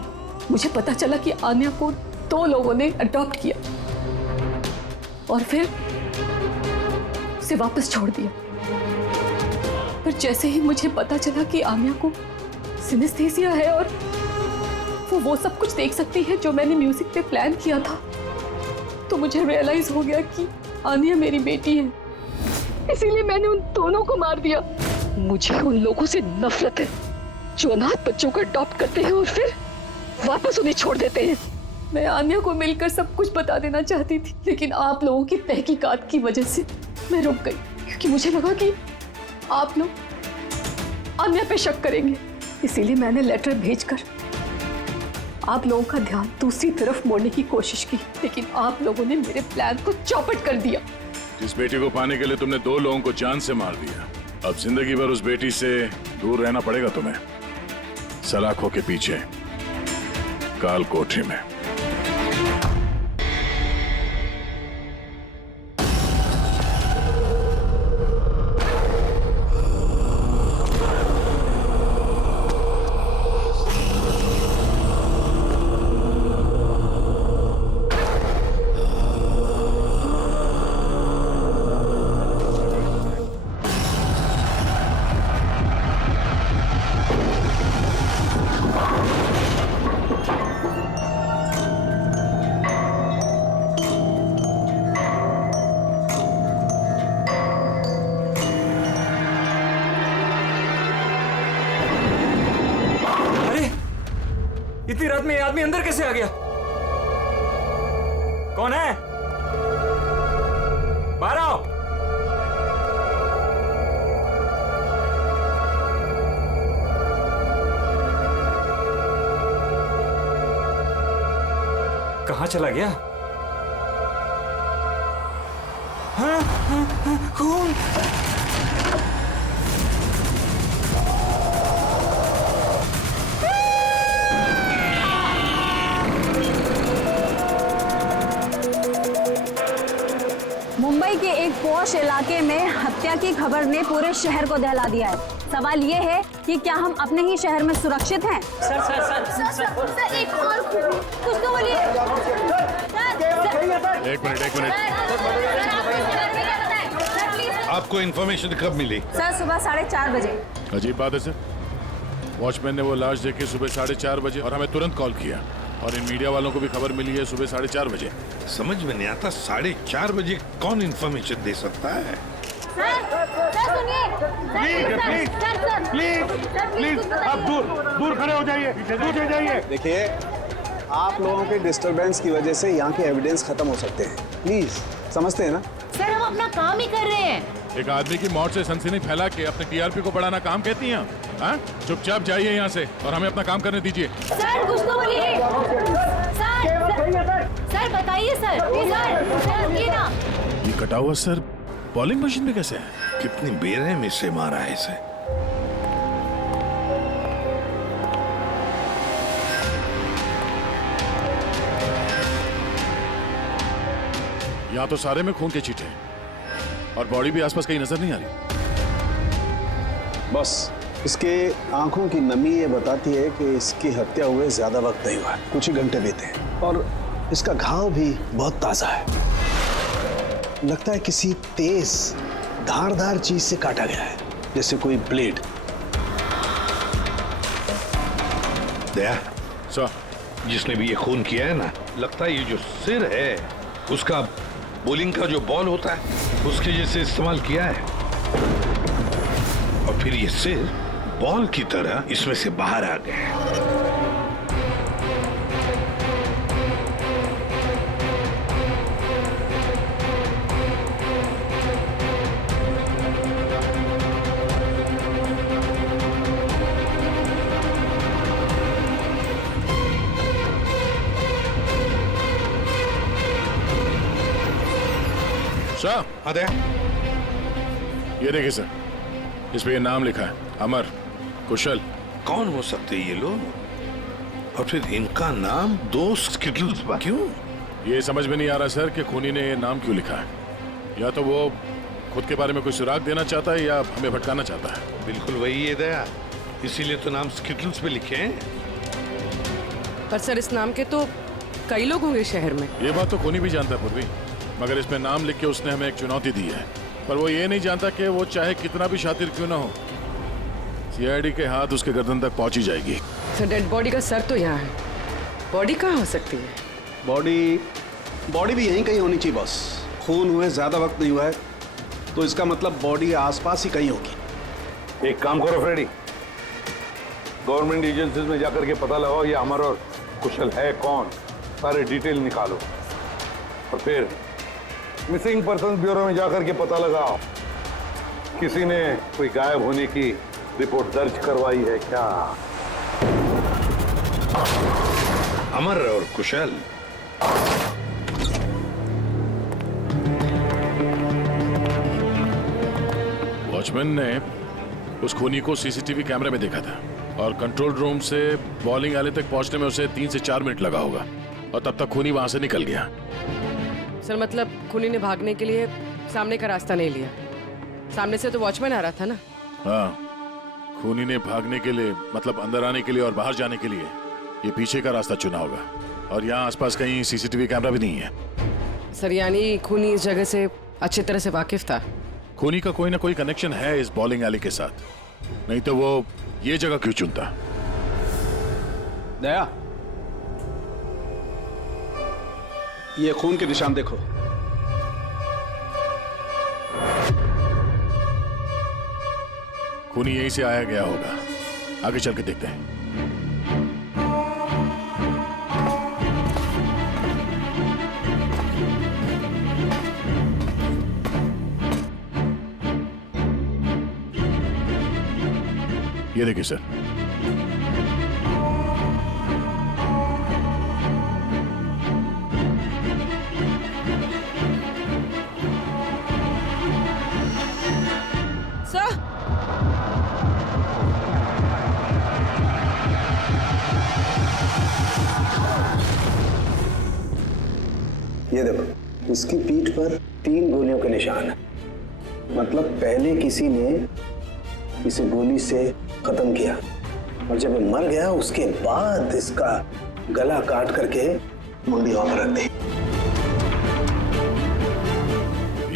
मुझे पता चला कि आन्या को 2 लोगों ने अडॉप्ट किया और फिर उसे वापस छोड़ दिया। पर जैसे ही मुझे पता चला कि आन्या को सिनेस्थेसिया है और वो सब कुछ देख सकती है जो मैंने म्यूजिक पे प्लान किया था, तो मुझे रियलाइज हो गया कि आन्या मेरी बेटी है। इसीलिए मैंने उन दोनों को मार दिया। मुझे उन लोगों से नफरत है जो अनाथ बच्चों को अडॉप्ट करते हैं और फिर वापस उन्हें छोड़ देते हैं। मैं आन्या को मिलकर सब कुछ बता देना चाहती थी, लेकिन आप लोगों की तहकीकात की वजह से मैं रुक गई, क्योंकि मुझे लगा कि आप लोग आन्या पे शक करेंगे। इसीलिए मैंने लेटर भेजकर आप लोगों का ध्यान दूसरी तरफ मोड़ने की कोशिश की, लेकिन आप लोगों ने मेरे प्लान को चौपट कर दिया। जिस बेटी को पाने के लिए तुमने 2 लोगों को जान से मार दिया, अब जिंदगी भर उस बेटी से दूर रहना पड़ेगा तुम्हें, सलाखों के पीछे काल कोठरी में। इतनी रात में ये आदमी अंदर कैसे आ गया? कौन है? बाहर आओ। कहां चला गया? हाँ, हाँ, हाँ, खून। मुंबई के एक पॉश इलाके में हत्या की खबर ने पूरे शहर को दहला दिया है। सवाल ये है कि क्या हम अपने ही शहर में सुरक्षित हैं? सर, एक और कुछ तो बोलिए। एक मिनट। आपको इन्फॉर्मेशन कब मिली? सर, सुबह 4:30 बजे। अजीब बात है सर, वॉचमैन ने वो लाश देखी सुबह 4:30 बजे और हमें तुरंत कॉल किया, और इन मीडिया वालों को भी खबर मिली है सुबह 4:30 बजे। समझ में नहीं आता 4:30 बजे कौन इन्फॉर्मेशन दे सकता है? प्लीज आप दूर खड़े हो जाइए, दूर जाइए। देखिए, आप लोगों के डिस्टरबेंस की वजह से यहाँ के एविडेंस खत्म हो सकते हैं। प्लीज, समझते हैं ना? सर, हम अपना काम ही कर रहे हैं। एक आदमी की मौत से सनसनी फैला के अपने टीआरपी को बढ़ाना काम कहती हैं? हाँ? चुपचाप जाइए यहाँ से और हमें अपना काम करने दीजिए। सर, कुछ तो बोलिए। सर, बताइए सर, रुकिए ना। ये कटा हुआ सर बॉलिंग मशीन में कैसे है? कितनी बेरहमी से मारा है इसे। यहाँ तो सारे में खून के छींटे हैं और बॉडी भी आसपास कहीं नजर नहीं आ रही। बस इसके आंखों की नमी ये बताती है कि इसकी हत्या हुए ज्यादा वक्त नहीं हुआ, कुछ ही घंटे बीते हैं, और इसका घाव भी बहुत ताजा है। लगता है किसी तेज धारदार चीज से काटा गया है, जैसे कोई ब्लेड। दया, जिसने भी ये खून किया है ना, लगता है ये जो सिर है उसका बॉलिंग का जो बॉल होता है उसके जैसे इस्तेमाल किया है, और फिर ये सिर बॉल की तरह इसमें से बाहर आ गए। सर, अरे ये देखिए सर, इस पे ये नाम लिखा है, अमर कुशल। कौन हो सकते ये लोग, और फिर इनका नाम दोस्त स्किटल्स क्यों? ये समझ में नहीं आ रहा सर कि खूनी ने ये नाम क्यों लिखा है। या तो वो खुद के बारे में कोई सुराग देना चाहता है या हमें भटकाना चाहता है। बिल्कुल वही है दया, इसीलिए तो नाम स्किटल्स पे लिखे हैं। पर सर इस नाम के तो कई लोग होंगे शहर में। ये बात तो खूनी भी जानता है पूर्वी, मगर इसमें नाम लिख के उसने हमें एक चुनौती दी है। पर वो ये नहीं जानता कि वो चाहे कितना भी शातिर क्यों ना हो, सीआईडी के हाथ उसके गर्दन तक पहुंच ही जाएगी। सर डेड बॉडी का सर तो यहाँ है, बॉडी कहाँ हो सकती है? बॉडी भी यहीं कहीं होनी चाहिए बॉस। खून हुए ज्यादा वक्त नहीं हुआ है, तो इसका मतलब बॉडी आसपास ही कहीं होगी। एक काम करो फ्रेडी, गवर्नमेंट एजेंसीज में जाकर के पता लगाओ ये अमर और कुशल है कौन, सारे डिटेल निकालो, और फिर मिसिंग पर्सन ब्यूरो में जाकर के पता लगाओ किसी ने कोई गायब होने की रिपोर्ट दर्ज करवाई है क्या। अमर और कुशल वॉचमैन ने उस खूनी को सीसीटीवी कैमरे में देखा था, और कंट्रोल रूम से बॉलिंग एले तक पहुंचने में उसे 3 से 4 मिनट लगा होगा, और तब तक खूनी वहां से निकल गया। सर मतलब खूनी ने भागने के लिए सामने का रास्ता नहीं लिया, सामने से तो वॉचमैन आ रहा था ना। हाँ, खूनी ने भागने के लिए मतलब अंदर आने के लिए और बाहर जाने के लिए ये पीछे का रास्ता चुना होगा, और यहाँ आसपास कहीं सीसीटीवी कैमरा भी नहीं है। सर यानी खूनी इस जगह से अच्छी तरह से वाकिफ था। खूनी का कोई ना कोई कनेक्शन है इस बॉलिंग एली के साथ, नहीं तो वो ये जगह क्यों चुनता। दया, ये खून के निशान देखो। खूनी यहीं से आया गया होगा, आगे चल के देखते हैं। ये देखिए सर, ये देखो, इसकी पीठ पर 3 गोलियों के निशान है। मतलब पहले किसी ने इसे गोली से खत्म किया, और जब ये मर गया उसके बाद इसका गला काट करके मुंडी वहां पर रख दी।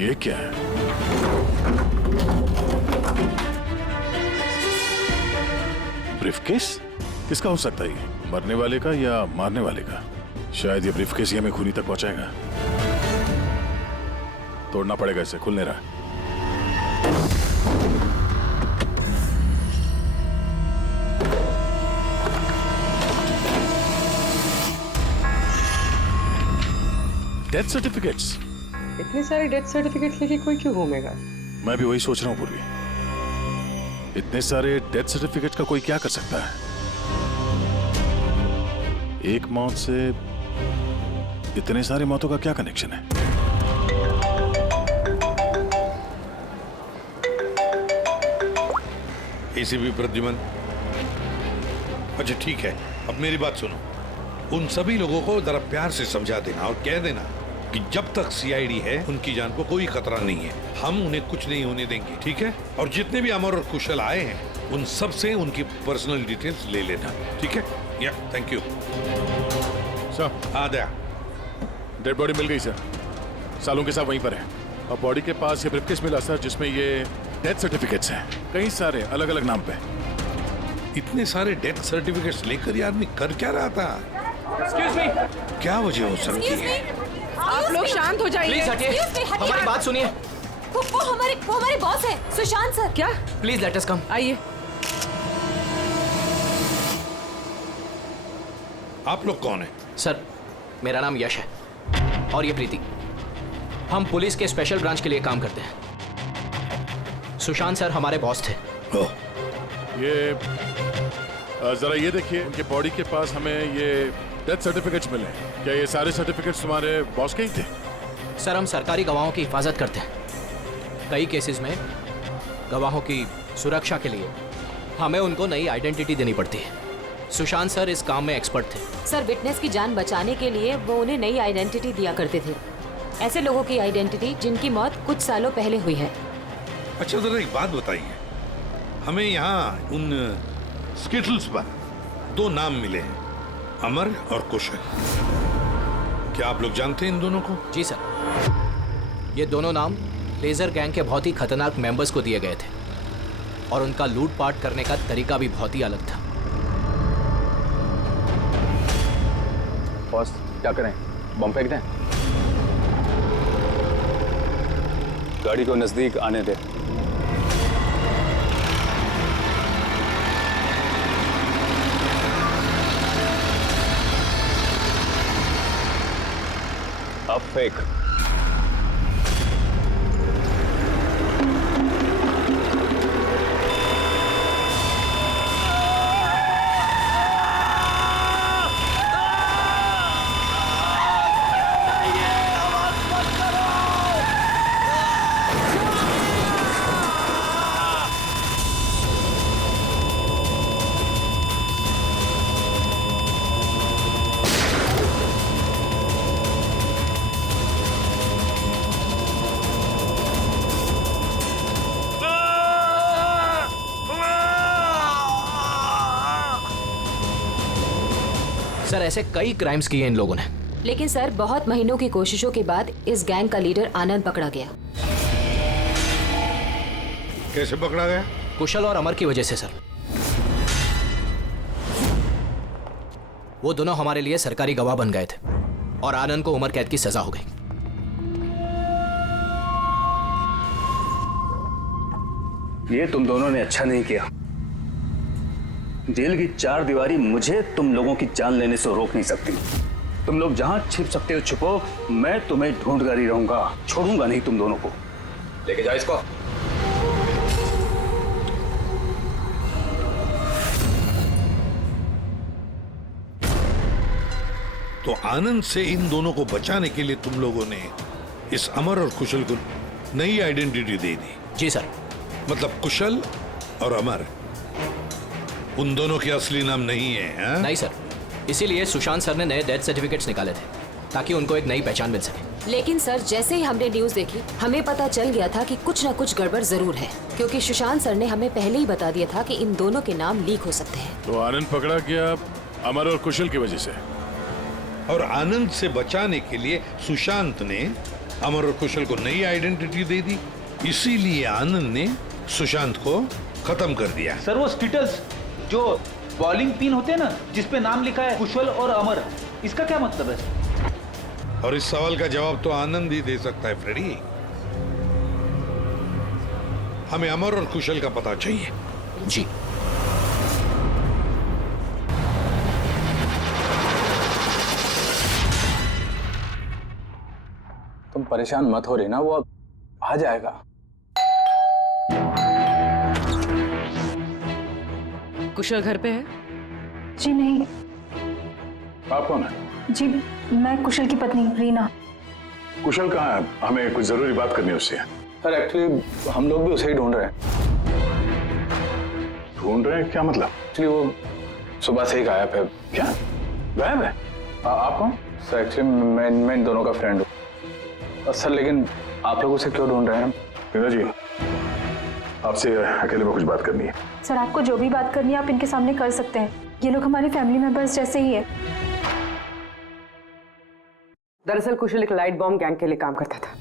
ये क्या है? ब्रीफकेस? किसका हो सकता है ये? मरने वाले का या मारने वाले का? शायद ये ब्रीफकेस ही हमें खूनी तक पहुंचाएगा। तोड़ना पड़ेगा इसे, खुल नहीं रहा। Death certificates? इतने सारे डेथ सर्टिफिकेट्स लेके कोई क्यों घूमेगा? मैं भी वही सोच रहा हूँ पूर्वी, इतने सारे डेथ सर्टिफिकेट का कोई क्या कर सकता है? एक मौत से इतने सारे मौतों का क्या कनेक्शन है? एसीपी प्रद्युमन, अच्छा ठीक है, अब मेरी बात सुनो। उन सभी लोगों को जरा प्यार से समझा देना और कह देना कि जब तक सीआईडी है उनकी जान को कोई खतरा नहीं है, हम उन्हें कुछ नहीं होने देंगे, ठीक है? और जितने भी अमर और कुशल आए हैं उन सब से उनकी पर्सनल डिटेल्स ले लेना, ठीक है? या थैंक यू सर। आ गया। डेड बॉडी मिल गई सर, सालों के साथ वहीं पर है, और बॉडी के पास ये ब्रीफकेस मिला सर जिसमें ये डेथ सर्टिफिकेट्स हैं, कई सारे अलग अलग नाम पे। इतने सारे डेथ सर्टिफिकेट्स लेकर ये आदमी कर क्या रहा था? Excuse me. क्या वजह हो सकती है? आप लोग शांत हो जाइए। प्लीज हटिए, हमारी बात सुनिए। वो हमारे बॉस है, सुशांत सर। क्या? प्लीज लेट अस कम। आइए। आप लोग कौन हैं? सर, मेरा नाम यश है और ये प्रीति। हम पुलिस के स्पेशल ब्रांच के लिए काम करते हैं। सुशांत सर हमारे बॉस थे। ये जरा ये देखिए, उनके बॉडी के पास हमें ये डेथ सर्टिफिकेट्स मिले हैं। क्या ये सारे सर्टिफिकेट्स तुम्हारे बॉस के ही थे? सर, हम सरकारी गवाहों की हिफाजत करते हैं। कई केसेस में गवाहों की सुरक्षा के लिए हमें उनको नई आइडेंटिटी देनी पड़ती है। सुशांत सर इस काम में एक्सपर्ट थे। सर, विटनेस की जान बचाने के लिए वो उन्हें नई आइडेंटिटी दिया करते थे। ऐसे लोगों की आइडेंटिटी जिनकी मौत कुछ सालों पहले हुई है। अच्छा, जरा एक बात बताइए, हमें यहाँ उन स्किटल्स पर 2 नाम मिले हैं, अमर और कुशल। क्या आप लोग जानते हैं इन दोनों को? जी सर, ये दोनों नाम लेजर गैंग के बहुत ही खतरनाक मेंबर्स को दिए गए थे और उनका लूटपाट करने का तरीका भी बहुत ही अलग था। बॉस, क्या करें? बम फेंक दें? गाड़ी को नजदीक आने दे। अब फेंक। सर, ऐसे कई क्राइम्स किए इन लोगों ने। लेकिन सर, बहुत महीनों की कोशिशों के बाद इस गैंग का लीडर आनंद पकड़ा गया। कैसे पकड़ा गया? कुशल और अमर की वजह से सर। वो दोनों हमारे लिए सरकारी गवाह बन गए थे और आनंद को उम्र कैद की सजा हो गई। ये तुम दोनों ने अच्छा नहीं किया। जेल की 4 दीवारी मुझे तुम लोगों की जान लेने से रोक नहीं सकती। तुम लोग जहां छिप सकते हो छुपो, मैं तुम्हें ढूंढ कर ही रहूंगा, छोड़ूंगा नहीं तुम दोनों को। लेके जाओ इसको। तो आनंद से इन दोनों को बचाने के लिए तुम लोगों ने इस अमर और कुशल को नई आइडेंटिटी दे दी? जी सर। मतलब कुशल और अमर उन दोनों के असली नाम नहीं है? नहीं सर, इसीलिए सुशांत सर ने नए डेथ सर्टिफिकेट्स निकाले थे ताकि उनको एक नई पहचान मिल सके। लेकिन सर, जैसे ही हमने न्यूज देखी, हमें पता चल गया था कि कुछ न कुछ गड़बड़ जरूर है, क्योंकि सुशांत सर ने हमें पहले ही बता दिया था कि इन दोनों के नाम लीक हो सकते हैं। तो आनंद पकड़ा गया अमर और कुशल की वजह से, और आनंद से बचाने के लिए सुशांत ने अमर और कुशल को नई आइडेंटिटी दे दी। इसीलिए आनंद ने सुशांत को खत्म कर दिया। सर, वो स्टिटल्स जो बॉलिंग पिन होते हैं ना, जिसपे नाम लिखा है कुशल और अमर, इसका क्या मतलब है? और इस सवाल का जवाब तो आनंद ही दे सकता है फ्रेडी। हमें अमर और कुशल का पता चाहिए। जी। तुम परेशान मत हो रही ना, वो अब आ जाएगा। कुशल घर पे है? जी नहीं। आप कौन है? जी, मैं कुशल की पत्नी रीना। कुशल कहाँ है? हमें कुछ जरूरी बात करनी है उससे। सर, एक्चुअली हम लोग भी उसे ही ढूंढ रहे हैं। ढूंढ रहे हैं? क्या मतलब? एक्चुअली वो सुबह से ही गायब है। क्या गायब है? आप कौन? सर, एक्चुअली मैं इन दोनों का फ्रेंड हूँ। सर, लेकिन आप लोग उसे क्यों ढूंढ रहे हैं? रीना जी, आपसे अकेले में कुछ बात करनी है। सर, आपको जो भी बात करनी है आप इनके सामने कर सकते हैं। ये लोग हमारे फैमिली मेंबर्स जैसे ही है। दरअसल कुशल एक लाइट बॉम्ब गैंग के लिए काम करता था।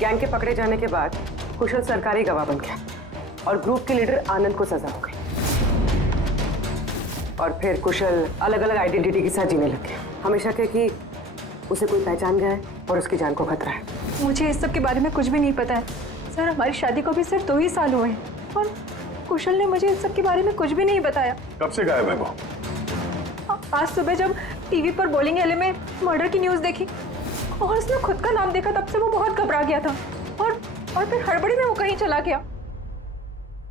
गैंग के पकड़े जाने के बाद कुशल सरकारी गवाह बन गया और ग्रुप के लीडर आनंद को सजा हो गई। और फिर कुशल अलग अलग आइडेंटिटी के साथ जीने लग गया। हमें शक है कि उसे कोई पहचान गया है और उसकी जान को खतरा है। मुझे इस सब के बारे में कुछ भी नहीं पता है सर। हमारी शादी को भी सिर्फ 2 ही साल हुए हैं और कुशल ने मुझे इस सब के बारे में कुछ भी नहीं बताया। कब से गायब है वो? आज सुबह जब टीवी पर बॉलिंग एले में मर्डर की न्यूज़ देखी और उसने खुद का नाम देखा, तब से वो बहुत घबरा गया था और फिर हड़बड़ी में वो कहीं चला गया।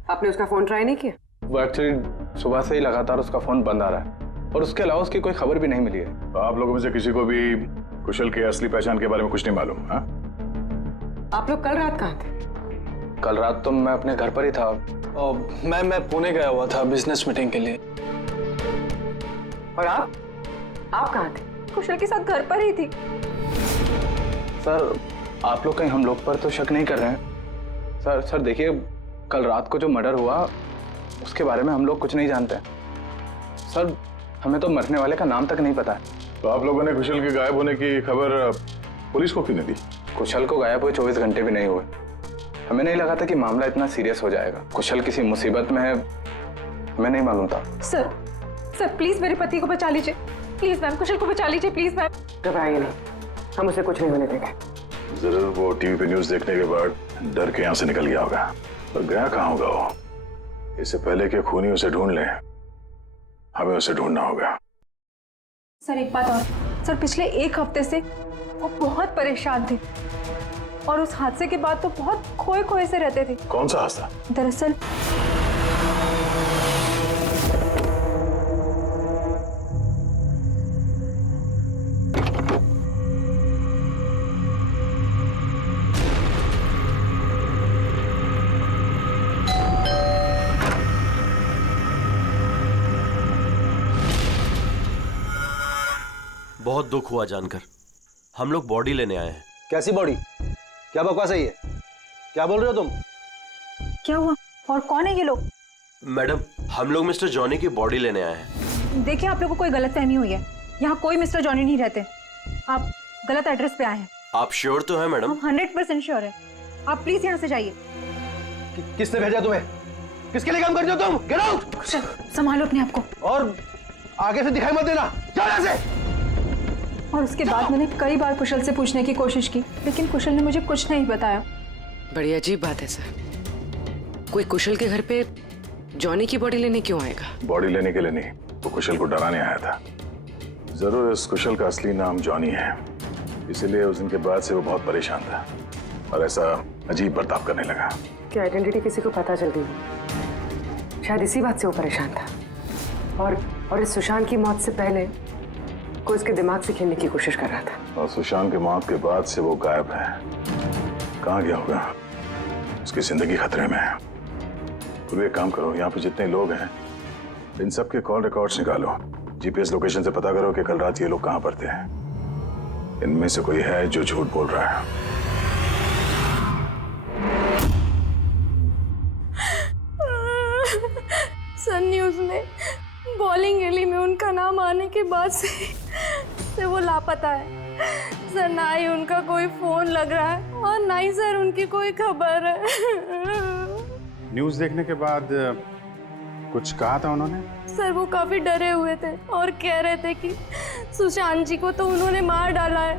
आपने उसका फोन ट्राई नहीं किया? वो एक्चुअली सुबह से ही लगातार उसका फोन बंद आ रहा है और उसके अलावा उसकी कोई खबर भी नहीं मिली है। तो आप लोगों में से किसी को भी कुशल के असली पहचान के बारे में कुछ नहीं मालूम? हाँ, आप लोग कल रात कहाँ थे? कल रात तो मैं अपने घर पर ही था और मैं पुणे गया हुआ था बिजनेस मीटिंग के लिए। और आप कहाँ थे? कुशल के साथ घर पर ही थी। सर आप लोग कहीं हम लोग पर तो शक नहीं कर रहे हैं? सर देखिए, कल रात को जो मर्डर हुआ उसके बारे में हम लोग कुछ नहीं जानते सर। हमें तो मरने वाले का नाम तक नहीं पता है। तो आप लोगों ने कुशल के गायब होने की खबर पुलिस को क्यों नहीं दी? कुशल को गायब हुए 24 घंटे भी नहीं हुए। हमें नहीं लगा था कि मामला इतना सीरियस हो जाएगा। कुशल किसी मुसीबत में है, हमें नहीं मालूम था। सर प्लीज मेरे पति को बचा लीजिए, प्लीज मैम। कुशल को बचा लीजिए प्लीज मैम। घबराइए नहीं, हम उसे कुछ नहीं होने देंगे। जरूर वो टीवी पे न्यूज देखने के बाद डर के यहाँ से निकल गया होगा। पर गया कहाँ होगा वो? इससे पहले कि खूनी उसे ढूंढ ले, हमें उसे ढूंढना होगा। सर एक बात और, सर पिछले 1 हफ्ते से वो बहुत परेशान थे और उस हादसे के बाद तो बहुत खोए से रहते थे। कौन सा हादसा? दरअसल बहुत दुख हुआ जानकर। हम लोग बॉडी लेने आए हैं। कैसी बॉडी? क्या बकवास है ये? क्या बोल रहे हो तुम? क्या हुआ और कौन है ये लोग? मैडम हम लोग मिस्टर जॉनी की बॉडी लेने आए हैं। देखिए आप लोगों को कोई गलतफहमी हुई है। यहाँ कोई मिस्टर जॉनी नहीं रहते। आप गलत एड्रेस पे आए हैं। आप श्योर तो हैं मैडम? हम 100% श्योर है। आप प्लीज यहाँ से जाइए। किसने भेजा तुम्हें? किसके लिए काम करते हो तुम? Get out! संभालो अपने आप को और आगे से दिखाई मत देना। जाओ यहाँ से। और उसके बाद मैंने कई बार कुशल से पूछने की कोशिश की, लेकिन कुशल ने मुझे कुछ नहीं बताया। बड़ी अजीब बात है सर। कोई कुशल के घर पे जॉनी की बॉडी लेने क्यों आएगा? बॉडी लेने के लिए नहीं, वो कुशल को डराने आया था। जरूर इस कुशल का असली नाम जॉनी है, इसीलिए उस दिन के बाद से वो बहुत परेशान था और ऐसा अजीब बर्ताव करने लगा। क्या आइडेंटिटी किसी को पता चल गई? शायद इसी बात से वो परेशान था और इस सुशांत की मौत से पहले को इसके दिमाग से खेलने की कोशिश कर रहा था। और सुशांत की मौत के बाद से वो गायब है। कहाँ गया होगा? उसकी जिंदगी खतरे में है। तो एक काम करो, यहाँ पे जितने लोग हैं इन सब के कॉल रिकॉर्ड्स निकालो, जीपीएस लोकेशन से पता करो कि कल रात ये लोग कहाँ पर थे। इनमें से कोई है जो झूठ बोल रहा है। सर न्यूज़ में बॉलिंग एली में उनका नाम आने के बाद से वो लापता है सर। ना ही उनका कोई फोन लग रहा है और ना ही सर उनकी कोई खबर है। न्यूज़ देखने के बाद कुछ कहा था उन्होंने? सर वो काफी डरे हुए थे और कह रहे थे कि सुशांत जी को तो उन्होंने मार डाला है,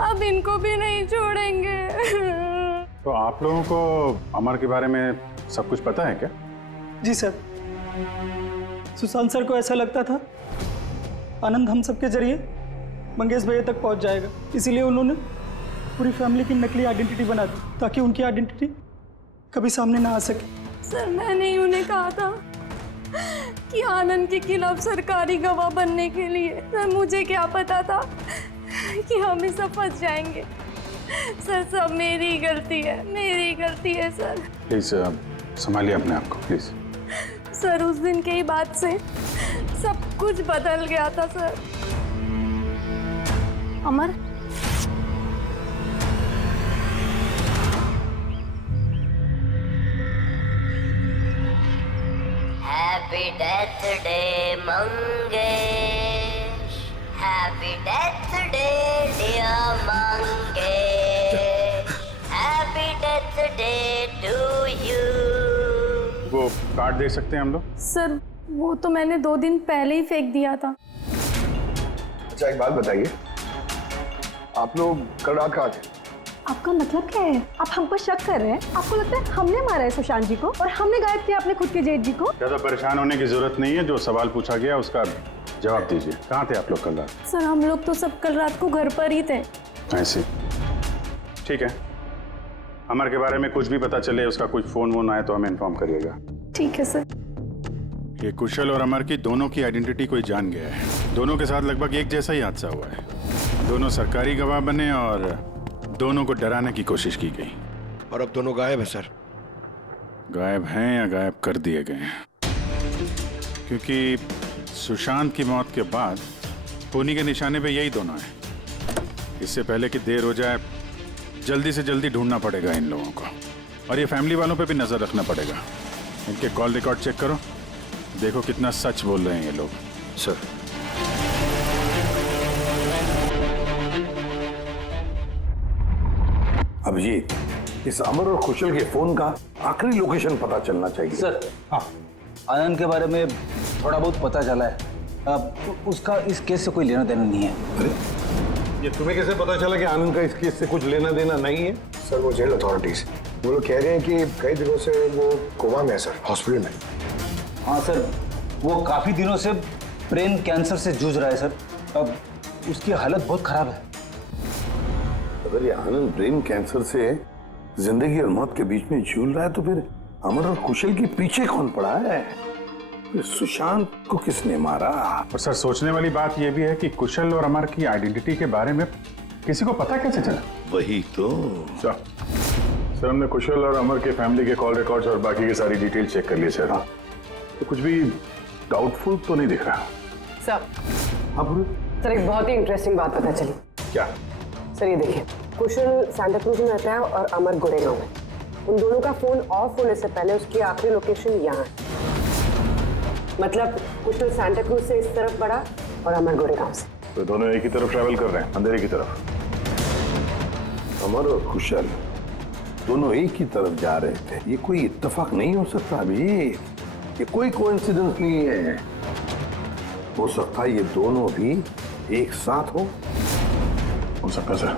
अब इनको भी नहीं छोड़ेंगे। तो आप लोगों को अमर के बारे में सब कुछ पता है क्या? जी सर, सुशांत सर को ऐसा लगता था आनंद हम सबके जरिए मंगेश भैया तक पहुंच जाएगा, इसीलिए उन्होंने पूरी फैमिली की नकली आइडेंटिटी बना दी ताकि उनकी आइडेंटिटी कभी सामने ना आ सके। सर मैंने ही उन्हें कहा था कि आनंद के खिलाफ सरकारी गवाह बनने के लिए। सर मुझे क्या पता था कि हम ही सब फंस जाएंगे। सर सब मेरी गलती है, मेरी गलती है सर। प्लीज संभालिए अपने आप को प्लीज। सर उस दिन के ही बाद से सब कुछ बदल गया था sir. Amar happy death day Mangesh, happy death day dear Mangesh, happy death day to you. वो कार्ड दे सकते हैं हम लोग? सर वो तो मैंने 2 दिन पहले ही फेंक दिया था। अच्छा एक बात बताइए, आप लोग कल रात कहाँ थे? आपका मतलब क्या है? आप हम पर शक कर रहे हैं? आपको लगता है हमने मारा है सुशांत जी को और हमने गायब किया अपने खुद के जेठ जी को? ज्यादा परेशान होने की जरूरत नहीं है, जो सवाल पूछा गया उसका जवाब दीजिए। कहाँ थे आप लोग कल रात? सर हम लोग तो सब कल रात को घर पर ही थे। ऐसे ठीक है, अमर के बारे में कुछ भी पता चले, उसका कुछ फोन वोन आए तो हमें इन्फॉर्म करिएगा। ठीक है सर। ये कुशल और अमर की दोनों की आइडेंटिटी कोई जान गया है। दोनों के साथ लगभग एक जैसा ही हादसा हुआ है। दोनों सरकारी गवाह बने और दोनों को डराने की कोशिश की गई। और अब दोनों गायब है सर। गायब हैं या गायब कर दिए गए हैं? क्योंकि सुशांत की मौत के बाद खूनी के निशाने पे यही दोनों हैं। इससे पहले कि देर हो जाए, जल्दी से जल्दी ढूंढना पड़ेगा इन लोगों को। और ये फैमिली वालों पे भी नजर रखना पड़ेगा। इनके कॉल रिकॉर्ड चेक करो, देखो कितना सच बोल रहे हैं ये लोग। सर अभिजीत, इस अमर और कुशल के फोन का आखिरी लोकेशन पता चलना चाहिए। सर हाँ, आनंद के बारे में थोड़ा बहुत पता चला है। उसका इस केस से कोई लेना देना नहीं है। अरे ये तुम्हें कैसे पता चला कि आनंद का इस केस से कुछ लेना देना नहीं है? सर वो जेल अथॉरिटीज, वो लोग कह रहे हैं कि कई दिनों से वो कोमा में है सर, हॉस्पिटल में। हाँ सर, वो काफी दिनों से ब्रेन कैंसर से जूझ रहा है सर। अब उसकी हालत बहुत खराब है। अगर ये आनंद ब्रेन कैंसर से जिंदगी और मौत के बीच में झूल रहा है तो फिर अमर और कुशल के पीछे कौन पड़ा है? फिर सुशांत को किसने मारा? और सर सोचने वाली बात यह भी है कि कुशल और अमर की आइडेंटिटी के बारे में किसी को पता कैसे चला? वही तो। सर हमने कुशल और अमर के फैमिली के कॉल रिकॉर्ड्स और बाकी की सारी डिटेल चेक कर ली सर। तो कुछ भी डाउटफुल तो नहीं दिख रहा। सर हाँ सर, एक बहुत ही इंटरेस्टिंग बात पता चली। क्या? सर ये देखिए, कुशल सांता क्रूज में रहता है और अमर गोरेगांव में। उन दोनों का फोन ऑफ होने से पहले उसकी आखिरी लोकेशन यहाँ है। मतलब कुशल सांता क्रूज से इस तरफ बढ़ा और अमर गोरेगांव से। तो दोनों एक ही तरफ ट्रैवल कर रहे हैं, अंधेरे की तरफ। अमर और कुशल दोनों एक ही तरफ जा रहे थे। ये कोई इत्तेफाक नहीं हो सकता अभी, ये कोई कोइंसिडेंस नहीं है। हो सकता है ये दोनों भी एक साथ हो सकता है सर।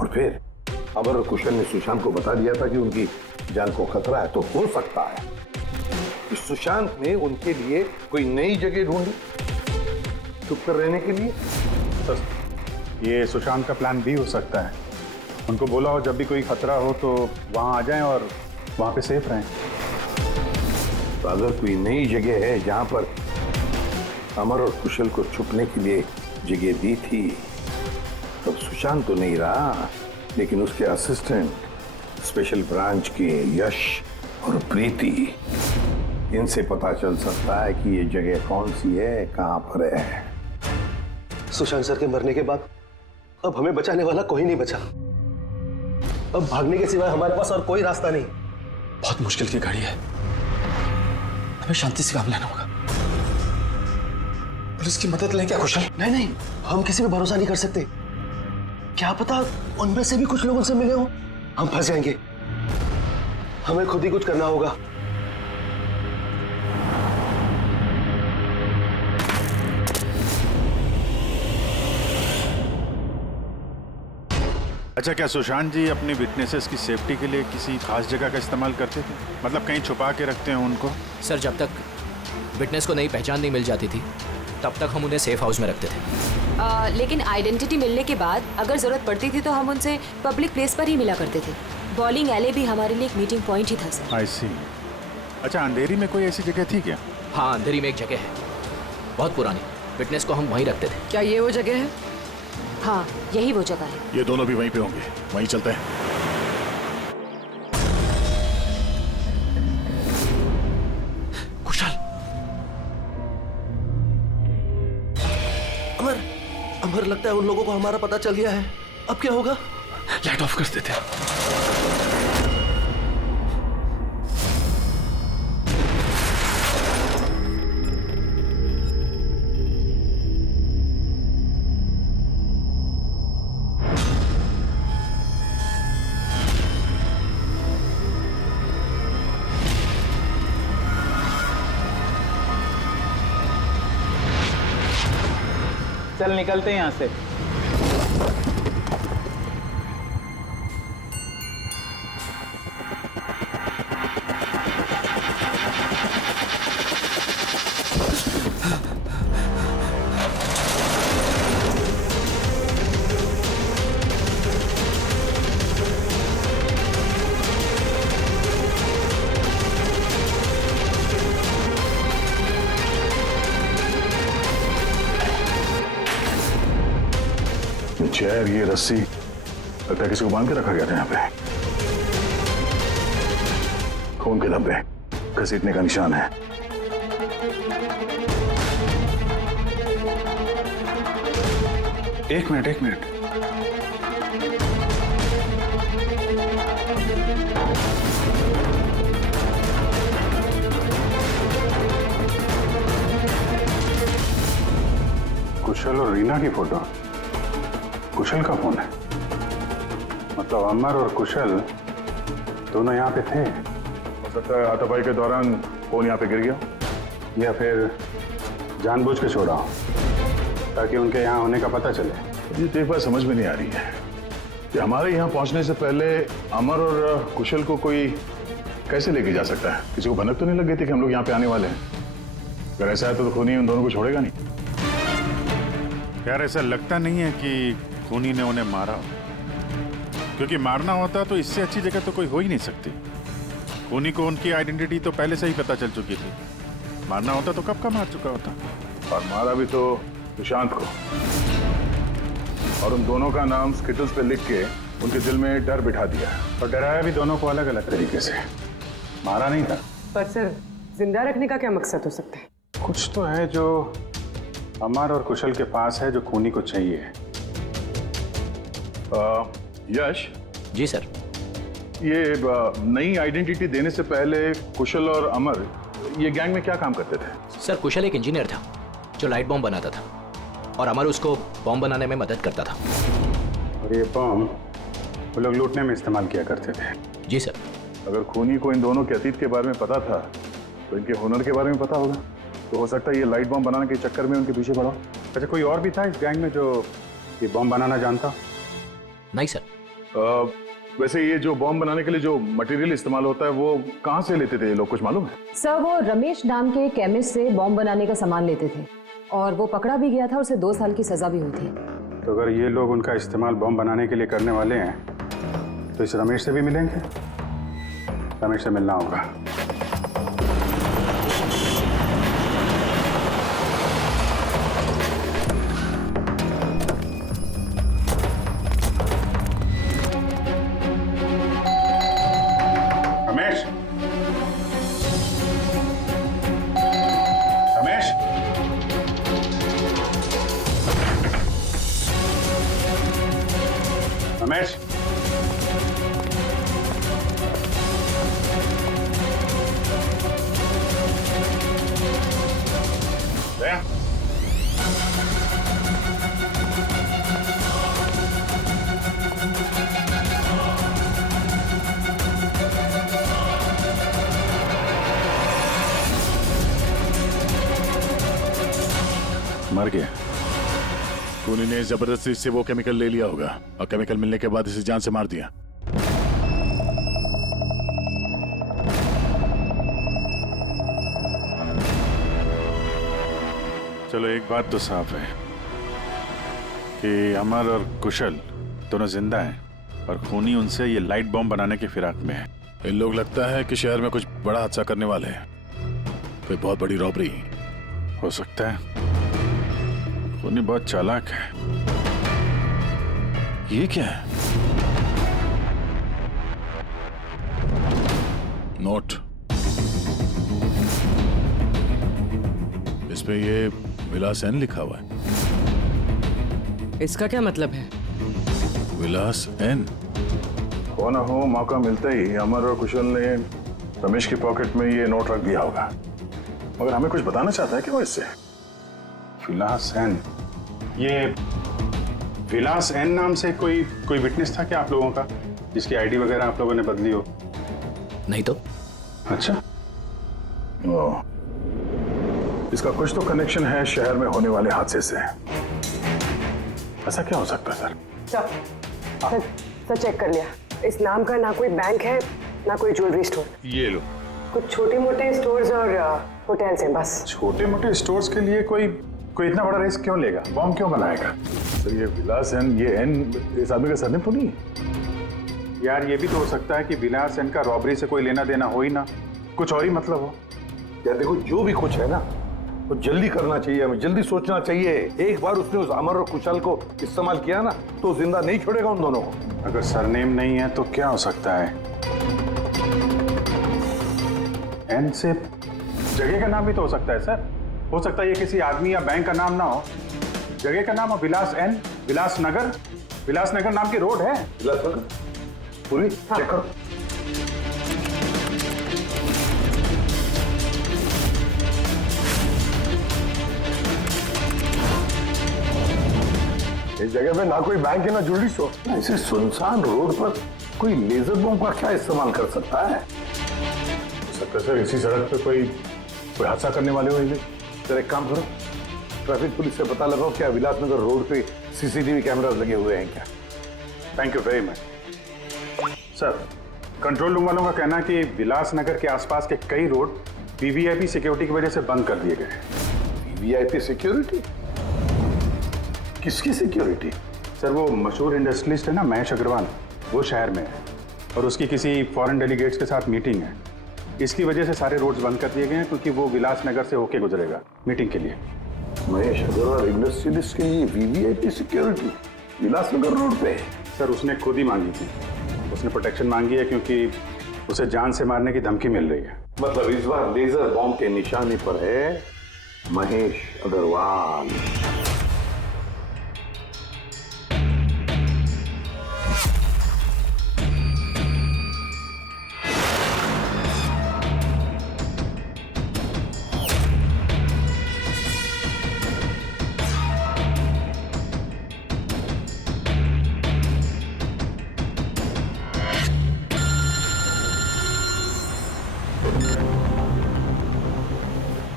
और फिर अमर और कुशल ने सुशांत को बता दिया था कि उनकी जान को खतरा है। तो हो सकता है कि सुशांत ने उनके लिए कोई नई जगह ढूंढी चुप कर रहने के लिए। सर ये सुशांत का प्लान भी हो सकता है। उनको बोला हो जब भी कोई खतरा हो तो वहां आ जाएं और वहां पे सेफ रहें। तो अगर कोई नई जगह है जहां पर अमर और कुशल को छुपने के लिए जगह दी थी, तब सुशांत तो नहीं रहा, लेकिन उसके असिस्टेंट स्पेशल ब्रांच के यश और प्रीति, इनसे पता चल सकता है कि ये जगह कौन सी है, कहां पर है। सुशांत सर के मरने के बाद अब हमें बचाने वाला कोई नहीं बचा। अब भागने के सिवाय हमारे पास और कोई रास्ता नहीं। बहुत मुश्किल की घड़ी है, हमें शांति से काम लेना होगा। पुलिस की मदद लें क्या कुशल? नहीं नहीं, हम किसी पे भरोसा नहीं कर सकते। क्या पता उनमें से भी कुछ लोग उनसे मिले हो, हम फंस जाएंगे। हमें खुद ही कुछ करना होगा। अच्छा, क्या सुशांत जी अपनी विटनेसेस की सेफ्टी के लिए किसी खास जगह का इस्तेमाल करते थे? मतलब कहीं छुपा के रखते हैं उनको? सर जब तक विटनेस को नई पहचान नहीं मिल जाती थी तब तक हम उन्हें सेफ हाउस में रखते थे। लेकिन आइडेंटिटी मिलने के बाद अगर जरूरत पड़ती थी तो हम उनसे पब्लिक प्लेस पर ही मिला करते थे। बॉलिंग एले भी हमारे लिए एक मीटिंग पॉइंट ही था सर। आई सी। अच्छा, अंधेरी में कोई ऐसी जगह थी क्या? हाँ, अंधेरी में एक जगह है, बहुत पुरानी। विटनेस को हम वहीं रखते थे। क्या ये वो जगह है? हाँ, यही वो जगह है। ये दोनों भी वहीं पे होंगे, वहीं चलते हैं। कुशल, अमर, अमर लगता है उन लोगों को हमारा पता चल गया है। अब क्या होगा? लाइट ऑफ कर देते हैं। चल निकलते हैं यहाँ से। चेयर, ये रस्सी, लगता है किसी को बांध के रखा गया था यहाँ पे। खून के धब्बे, घसीटने का निशान है। एक मिनट। कुशल और रीना की फोटो। कुशल का फोन है, मतलब अमर और कुशल दोनों यहाँ पे थे। हो सकता है हाथापाई के दौरान फोन यहाँ पे गिर गया, या फिर जानबूझ के छोड़ा हो ताकि उनके यहाँ होने का पता चले। ये तो एक बात समझ में नहीं आ रही है कि हमारे यहाँ पहुँचने से पहले अमर और कुशल को कोई कैसे लेके जा सकता है? किसी को भनक तो नहीं लग गई थी कि हम लोग यहाँ पे आने वाले हैं? अगर ऐसा है तो खूनी उन दोनों को छोड़ेगा नहीं। यार ऐसा लगता नहीं है कि खूनी ने उन्हें मारा, क्योंकि मारना होता तो इससे अच्छी जगह तो कोई हो ही नहीं सकती। खूनी को उनकी आइडेंटिटी तो पहले से ही पता चल चुकी थी। मारना होता तो कब का मार चुका होता। और मारा भी तो सुशांत को, और उन दोनों का नाम स्किटल्स पे लिख के उनके दिल में डर बिठा दिया, और डराया भी दोनों को अलग अलग तरीके से। मारा नहीं था। पर सर, जिंदा रखने का क्या मकसद हो सकता है? कुछ तो है जो अमर और कुशल के पास है जो खूनी को चाहिए। यश जी सर। ये नई आइडेंटिटी देने से पहले कुशल और अमर ये गैंग में क्या काम करते थे? सर कुशल एक इंजीनियर था जो लाइट बॉम्ब बनाता था, और अमर उसको बॉम्ब बनाने में मदद करता था। और ये बॉम्ब वो लोग लूटने में इस्तेमाल किया करते थे। जी सर। अगर खूनी को इन दोनों के अतीत के बारे में पता था तो इनके हुनर के बारे में पता होगा, तो हो सकता है ये लाइट बॉम्ब बनाने के चक्कर में उनके पीछे पड़ा। अच्छा, कोई और भी था इस गैंग में जो ये बॉम्ब बनाना जानता? नहीं सर। वैसे ये जो बॉम्ब बनाने के लिए जो मटेरियल इस्तेमाल होता है वो कहाँ से लेते थे ये लोग, कुछ मालूम है? सर वो रमेश नाम के केमिस्ट से बॉम्ब बनाने का सामान लेते थे, और वो पकड़ा भी गया था, उसे 2 साल की सजा भी हुई थी। तो अगर ये लोग उनका इस्तेमाल बॉम्ब बनाने के लिए करने वाले हैं तो इस रमेश से भी मिलेंगे। रमेश से मिलना होगा। रमेश, दया, मर गया। खूनी ने जबरदस्ती से वो केमिकल ले लिया होगा, और केमिकल मिलने के बाद इसे जान से मार दिया। चलो एक बात तो साफ है कि अमर और कुशल दोनों जिंदा हैं, और खूनी उनसे ये लाइट बॉम्ब बनाने की फिराक में है। इन लोग लगता है कि शहर में कुछ बड़ा हादसा करने वाले हैं, कोई बहुत बड़ी रॉबरी हो सकता है। खूनी बहुत चालाक है। ये क्या है? नोट, इस पे ये विलास एन लिखा हुआ है। इसका क्या मतलब है? विलास एन। हो ना हो, मौका मिलते ही अमर और कुशल ने रमेश की पॉकेट में ये नोट रख दिया होगा, मगर हमें कुछ बताना चाहता है कि वो इससे। विलास एन, ये विलास एन नाम से कोई विटनेस था क्या आप लोगों का, जिसकी आईडी वगैरह आप लोगों ने बदली हो? नहीं तो। अच्छा, इसका कुछ तो कनेक्शन है शहर में होने वाले हादसे से। ऐसा क्या हो सकता है सर? सर चेक कर लिया, इस नाम का ना कोई बैंक है ना कोई ज्वेलरी स्टोर। ये लो, कुछ छोटे मोटे स्टोर्स और होटल्स हैं बस। छोटे मोटे स्टोर्स के लिए कोई इतना बड़ा रिस्क क्यों लेगा? बॉम्ब क्यों बनाएगा? सर ये विलास एन, ये एन इस आदमी का सरनेम तो नहीं? यार ये भी तो हो सकता है कि विलास एन का रॉबरी से कोई लेना देना हो ही ना, कुछ और ही मतलब हो। यार देखो, जो भी कुछ है ना, तो जल्दी करना चाहिए, हमें जल्दी सोचना चाहिए। एक बार उसने उस अमर और कुशल को इस्तेमाल किया ना तो जिंदा नहीं छोड़ेगा उन दोनों को। अगर सरनेम नहीं है तो क्या हो सकता है? एन से जगह का नाम भी तो हो सकता है सर। हो सकता है ये किसी आदमी या बैंक का नाम ना हो, जगह का नाम हो विलास एन, विलासनगर। विलासनगर नाम की रोड है। विलासनगर पूरी चेक करो। इस जगह पे ना कोई बैंक है ना ज्वेलरी स्टोर। ऐसे सुनसान रोड पर कोई लेजर बम का क्या इस्तेमाल कर सकता है? सकता सर इसी सड़क पे कोई हादसा करने वाले हो ये। सर एक काम करो, ट्रैफिक पुलिस से पता लगाओ क्या विलासनगर रोड पे सीसीटीवी कैमरास लगे हुए हैं क्या। Thank you very much sir. Control room वालों का कहना है कि विलासनगर के आसपास के कई रोड वीवीआईपी सिक्योरिटी की वजह से बंद कर दिए गए। VVIP security? किसकी सिक्योरिटी? सर वो मशहूर इंडस्ट्रियलिस्ट है ना महेश अग्रवाल, वो शहर में है और उसकी किसी फॉरेन डेलीगेट्स के साथ मीटिंग है। इसकी वजह से सारे रोड्स बंद कर दिए गए हैं क्योंकि वो विलासनगर से होके गुजरेगा मीटिंग के लिए। महेश अग्रवाल इंडस्ट्रियलिस्ट के लिए वीवीआईपी सिक्योरिटी विलासनगर रोड पे? सर उसने खुद ही मांगी थी, उसने प्रोटेक्शन मांगी है क्योंकि उसे जान से मारने की धमकी मिल रही है। मतलब इस बार लेजर बॉम्ब के निशाने पर है महेश अग्रवाल।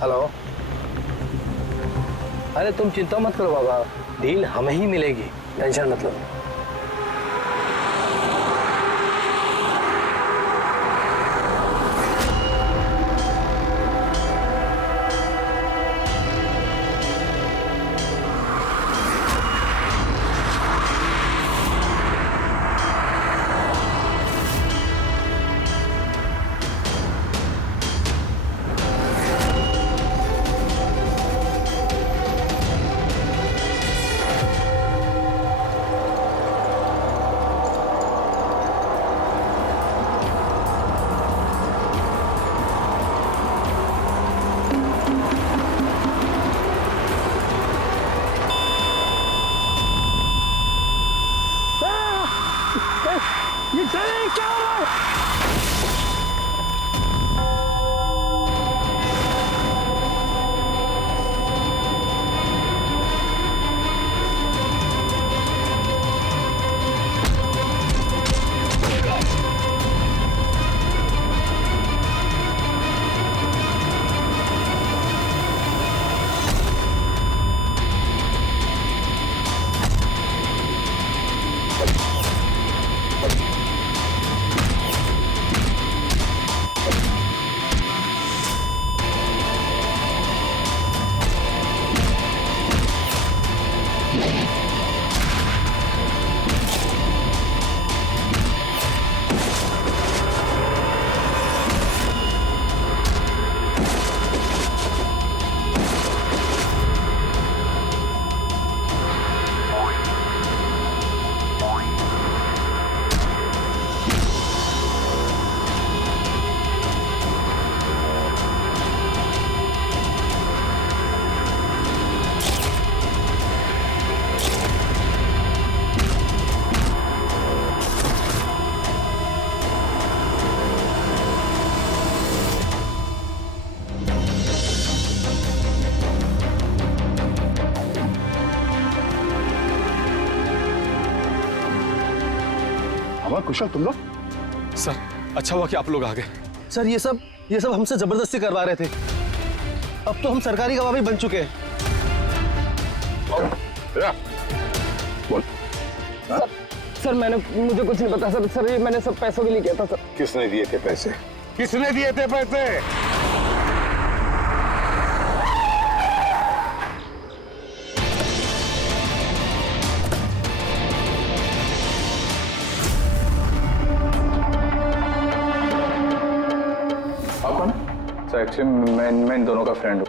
हेलो। अरे तुम चिंता मत करो बाबा, डील हमें ही मिलेगी, टेंशन मत लो। अमर कुशल तुम लोग? सर अच्छा हुआ कि आप लोग आ गए। सर ये सब हमसे जबरदस्ती करवा रहे थे। अब तो हम सरकारी गवाह भी बन चुके हैं। बोल। सर मुझे कुछ नहीं पता सर ये मैंने सब पैसों के लिए किया था सर। किसने दिए थे पैसे? किसने दिए थे पैसे? सर एक्चुअली मैं इन दोनों का फ्रेंड हूँ।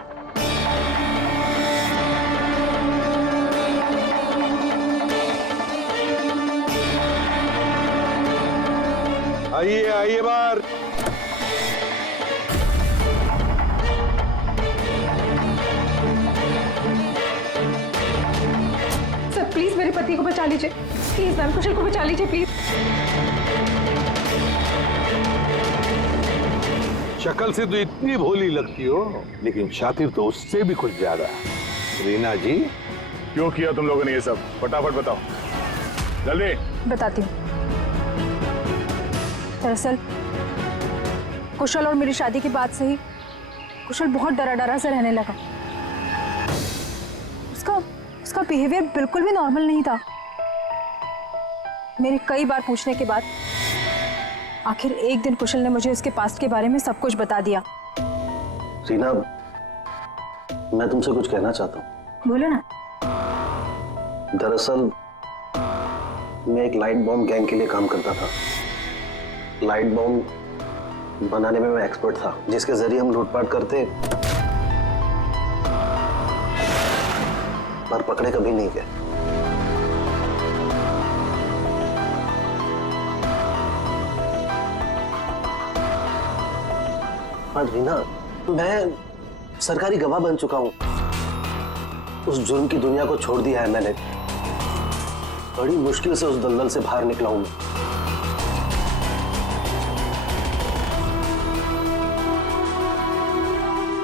आइए आइए बाहर। सर प्लीज मेरे पति को बचा लीजिए, प्लीज मैम कुशल को बचा लीजिए प्लीज। शक्ल से तो इतनी भोली लगती हो, लेकिन शातिर तो उससे भी कुछ ज्यादा। रीना जी, क्यों किया तुम लोगों ने ये सब? फटाफट बताओ, जल्दी। बताती हूँ। दरअसल कुशल और मेरी शादी की बात से ही कुशल बहुत डरा डरा से रहने लगा। उसका बिहेवियर बिल्कुल भी नॉर्मल नहीं था। मेरे कई बार पूछने के बाद आखिर एक दिन कुशल ने मुझे उसके पास्ट के बारे में सब कुछ बता दिया। रीना, मैं तुमसे कुछ कहना चाहता हूँ। बोलो ना। दरअसल मैं एक लाइट बॉम्ब गैंग के लिए काम करता था। लाइट बॉम्ब बनाने में मैं एक्सपर्ट था, जिसके जरिए हम लूटपाट करते, पर पकड़े कभी नहीं गए। पर रीना, मैं सरकारी गवाह बन चुका हूं। उस जुर्म की दुनिया को छोड़ दिया है मैंने। बड़ी मुश्किल से उस दलदल से बाहर निकला हूं मैं।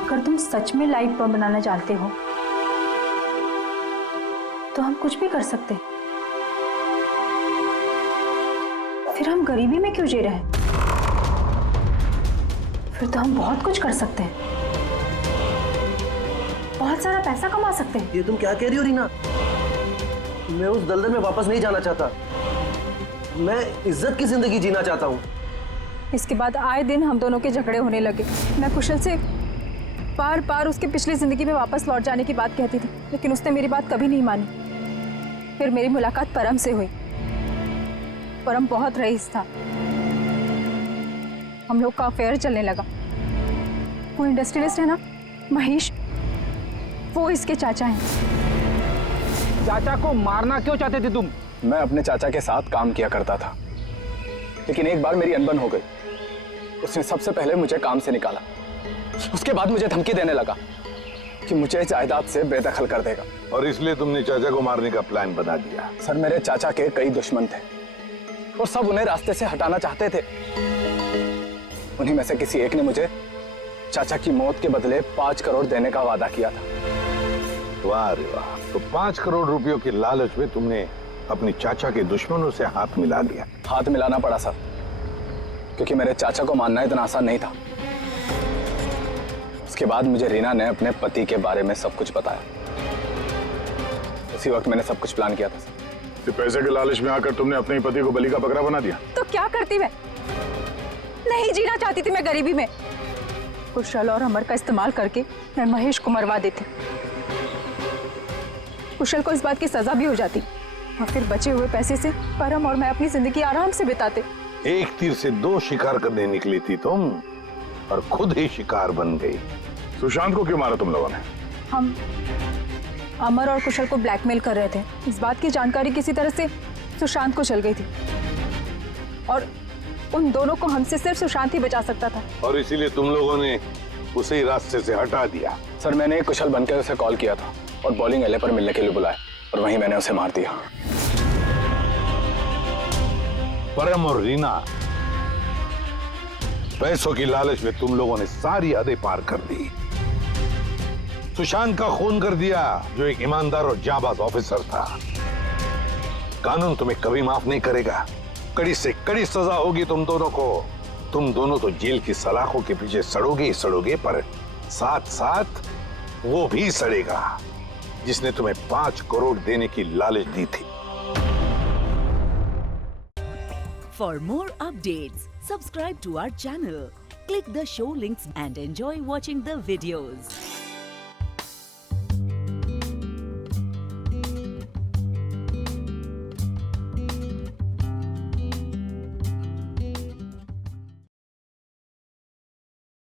अगर तुम सच में लाइट बम बनाना जानते हो तो हम कुछ भी कर सकते हैं। फिर हम गरीबी में क्यों जी रहे हैं? फिर तो हम बहुत कुछ कर सकते हैं, बहुत सारा पैसा कमा सकते हैं। ये तुम क्या कह रही हो रीना? मैं उस दलदल में वापस नहीं जाना चाहता। मैं इज्जत की जिंदगी जीना चाहता हूँ। इसके बाद आए दिन हम दोनों के झगड़े होने लगे। मैं कुशल से बार बार उसकी पिछली जिंदगी में वापस लौट जाने की बात कहती थी, लेकिन उसने मेरी बात कभी नहीं मानी। फिर मेरी मुलाकात परम से हुई। परम बहुत रईस था। हम लोग का अफेयर चलने लगा। वो इंडस्ट्रियलिस्ट है ना, महेश, वो इसके चाचा हैं। चाचा को मारना क्यों चाहते थे तुम? मैं अपने चाचा के साथ काम किया करता था, लेकिन एक बार मेरी अनबन हो गई। उसने सबसे पहले मुझे काम से निकाला। उसके बाद मुझे धमकी देने लगा कि मुझे जायदाद से बेदखल कर देगा। और इसलिए तुमने चाचा को मारने का प्लान बना दिया? सर, मेरे चाचा के कई दुश्मन थे और सब उन्हें रास्ते से हटाना चाहते थे। उन्हीं में से किसी एक ने मुझे चाचा की मौत के बदले 5 करोड़ देने का वादा किया था। वाह रे वाह! तो 5 करोड़ रुपयों के लालच में तुमने अपने चाचा के दुश्मनों से हाथ मिला लिया। हाथ मिलाना पड़ा सर, क्योंकि मेरे चाचा को मानना इतना आसान नहीं था। उसके बाद मुझे रीना ने अपने पति के बारे में सब कुछ बताया। उसी वक्त मैंने सब कुछ प्लान किया था सर। तो पैसे के लालच में आकर तुमने अपने पति को बलि का बकरा बना दिया? तो क्या करती मैं? नहीं जीना चाहती थी मैं गरीबी में। कुशल और अमर का इस्तेमाल करके मैं महेश को मरवा देती। कुशल को इस बात की सजा भी हो जाती और फिर बचे हुए पैसे से परम और मैं अपनी जिंदगी आराम से बिताते। एक तीर से 2 शिकार करने निकली थी तुम, और खुद ही शिकार बन गई। सुशांत को क्यों मारा तुम लोगों ने? हम अमर और कुशल को ब्लैकमेल कर रहे थे। इस बात की जानकारी किसी तरह से सुशांत को चल गई थी और उन दोनों को हमसे सिर्फ सुशांत ही बचा सकता था। और इसीलिए तुम लोगों ने उसे रास्ते से हटा दिया। सर, मैंने कुशल बनकर उसे कॉल किया था और बॉलिंग एले पर मिलने के लिए बुलाया और वहीं मैंने उसे मार दिया। परम और रीना, पैसों की लालच में तुम लोगों ने सारी हदें पार कर दी। सुशांत का खून कर दिया, जो एक ईमानदार और जाबाज ऑफिसर था। कानून तुम्हें कभी माफ नहीं करेगा। कड़ी से कड़ी सजा होगी तुम दोनों को। तुम दोनों तो जेल की सलाखों के पीछे सड़ोगे ही सड़ोगे, पर साथ साथ वो भी सड़ेगा जिसने तुम्हें 5 करोड़ देने की लालच दी थी। For more updates, subscribe to our channel, click the show links and enjoy watching the videos.